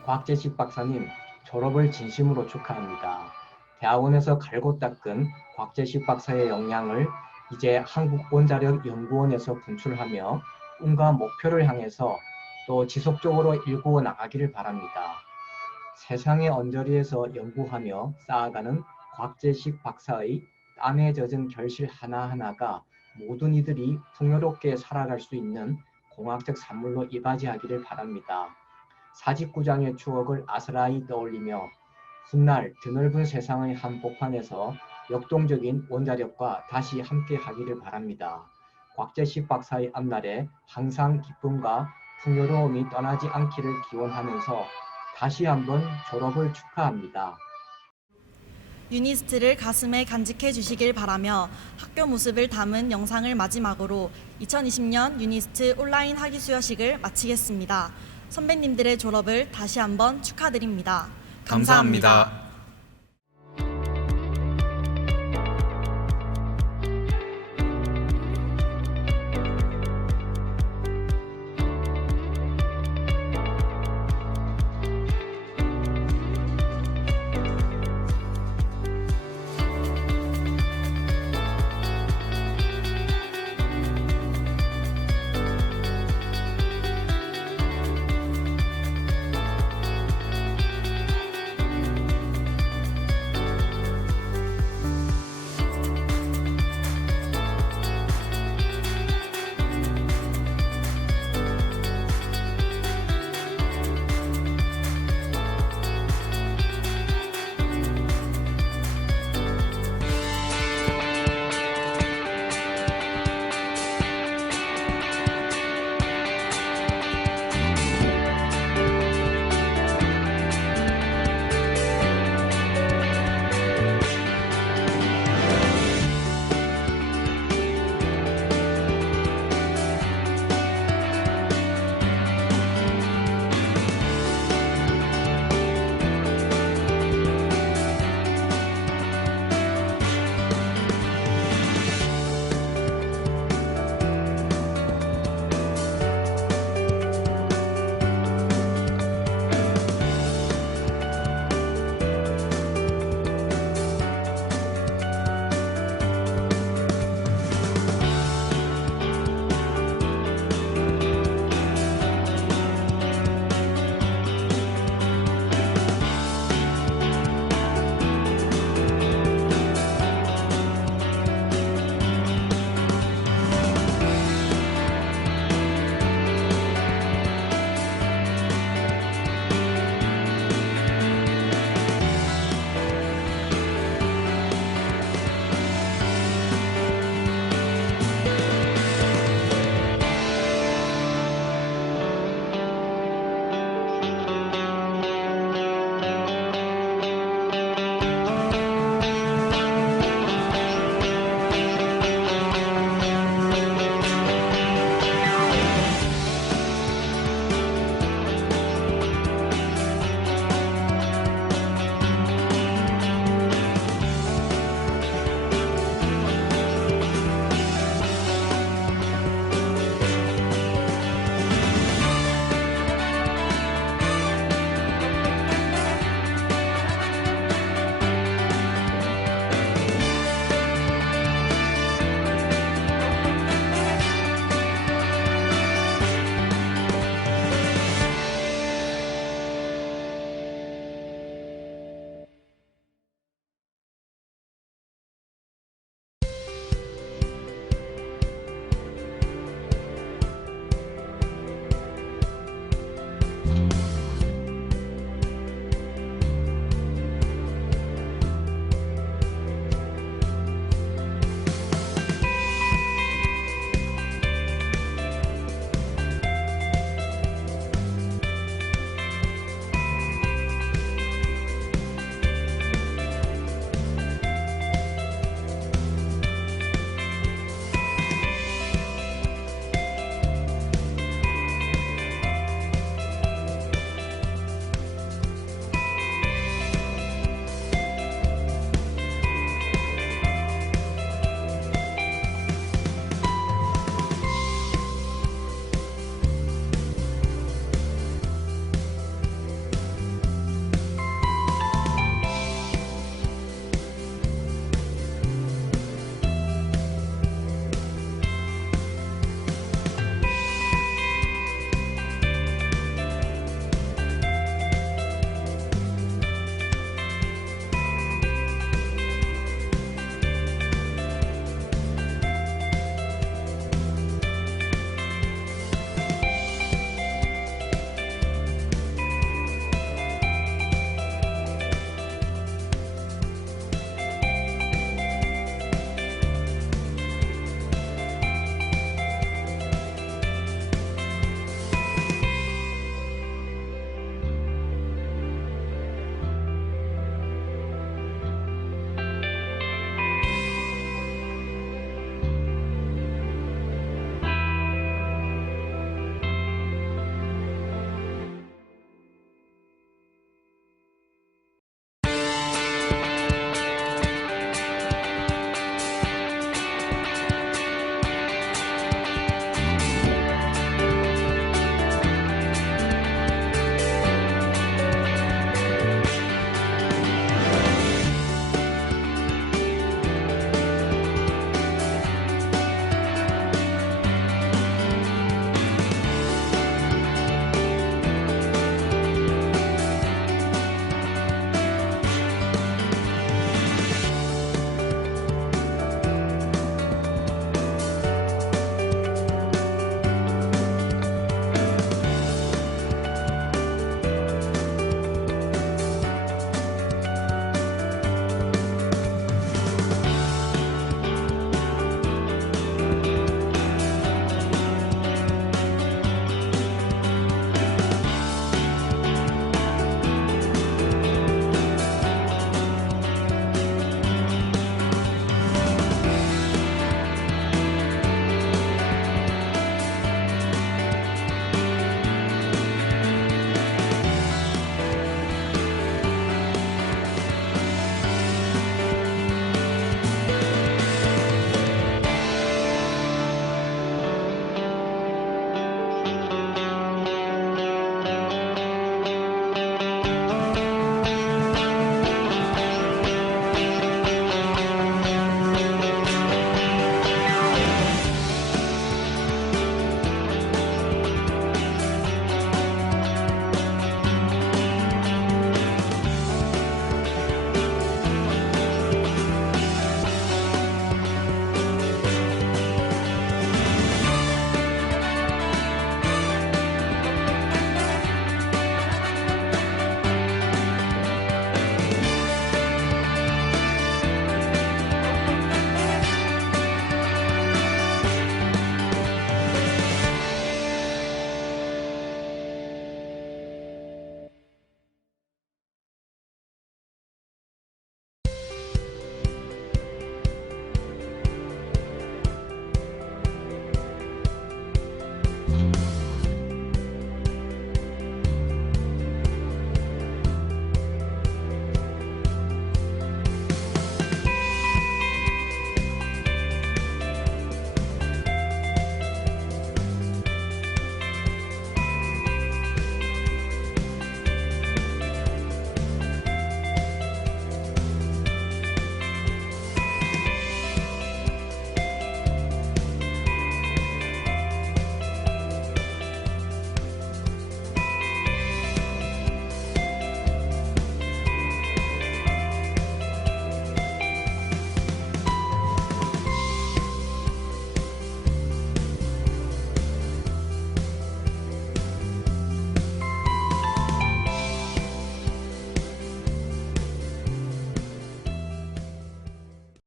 곽재식 박사님, 졸업을 진심으로 축하합니다. 대학원에서 갈고 닦은 곽재식 박사의 역량을 이제 한국원자력연구원에서 분출하며 꿈과 목표를 향해서 또 지속적으로 일구어 나가기를 바랍니다. 세상의 언저리에서 연구하며 쌓아가는 곽재식 박사의 땀에 젖은 결실 하나하나가 모든 이들이 풍요롭게 살아갈 수 있는 공학적 산물로 이바지하기를 바랍니다. 사직구장의 추억을 아스라이 떠올리며 훗날 드넓은 세상의 한복판에서 역동적인 원자력과 다시 함께하기를 바랍니다. 곽재식 박사의 앞날에 항상 기쁨과 풍요로움이 떠나지 않기를 기원하면서 다시 한번 졸업을 축하합니다. 유니스트를 가슴에 간직해 주시길 바라며 학교 모습을 담은 영상을 마지막으로 2020년 유니스트 온라인 학위 수여식을 마치겠습니다. 선배님들의 졸업을 다시 한번 축하드립니다. 감사합니다.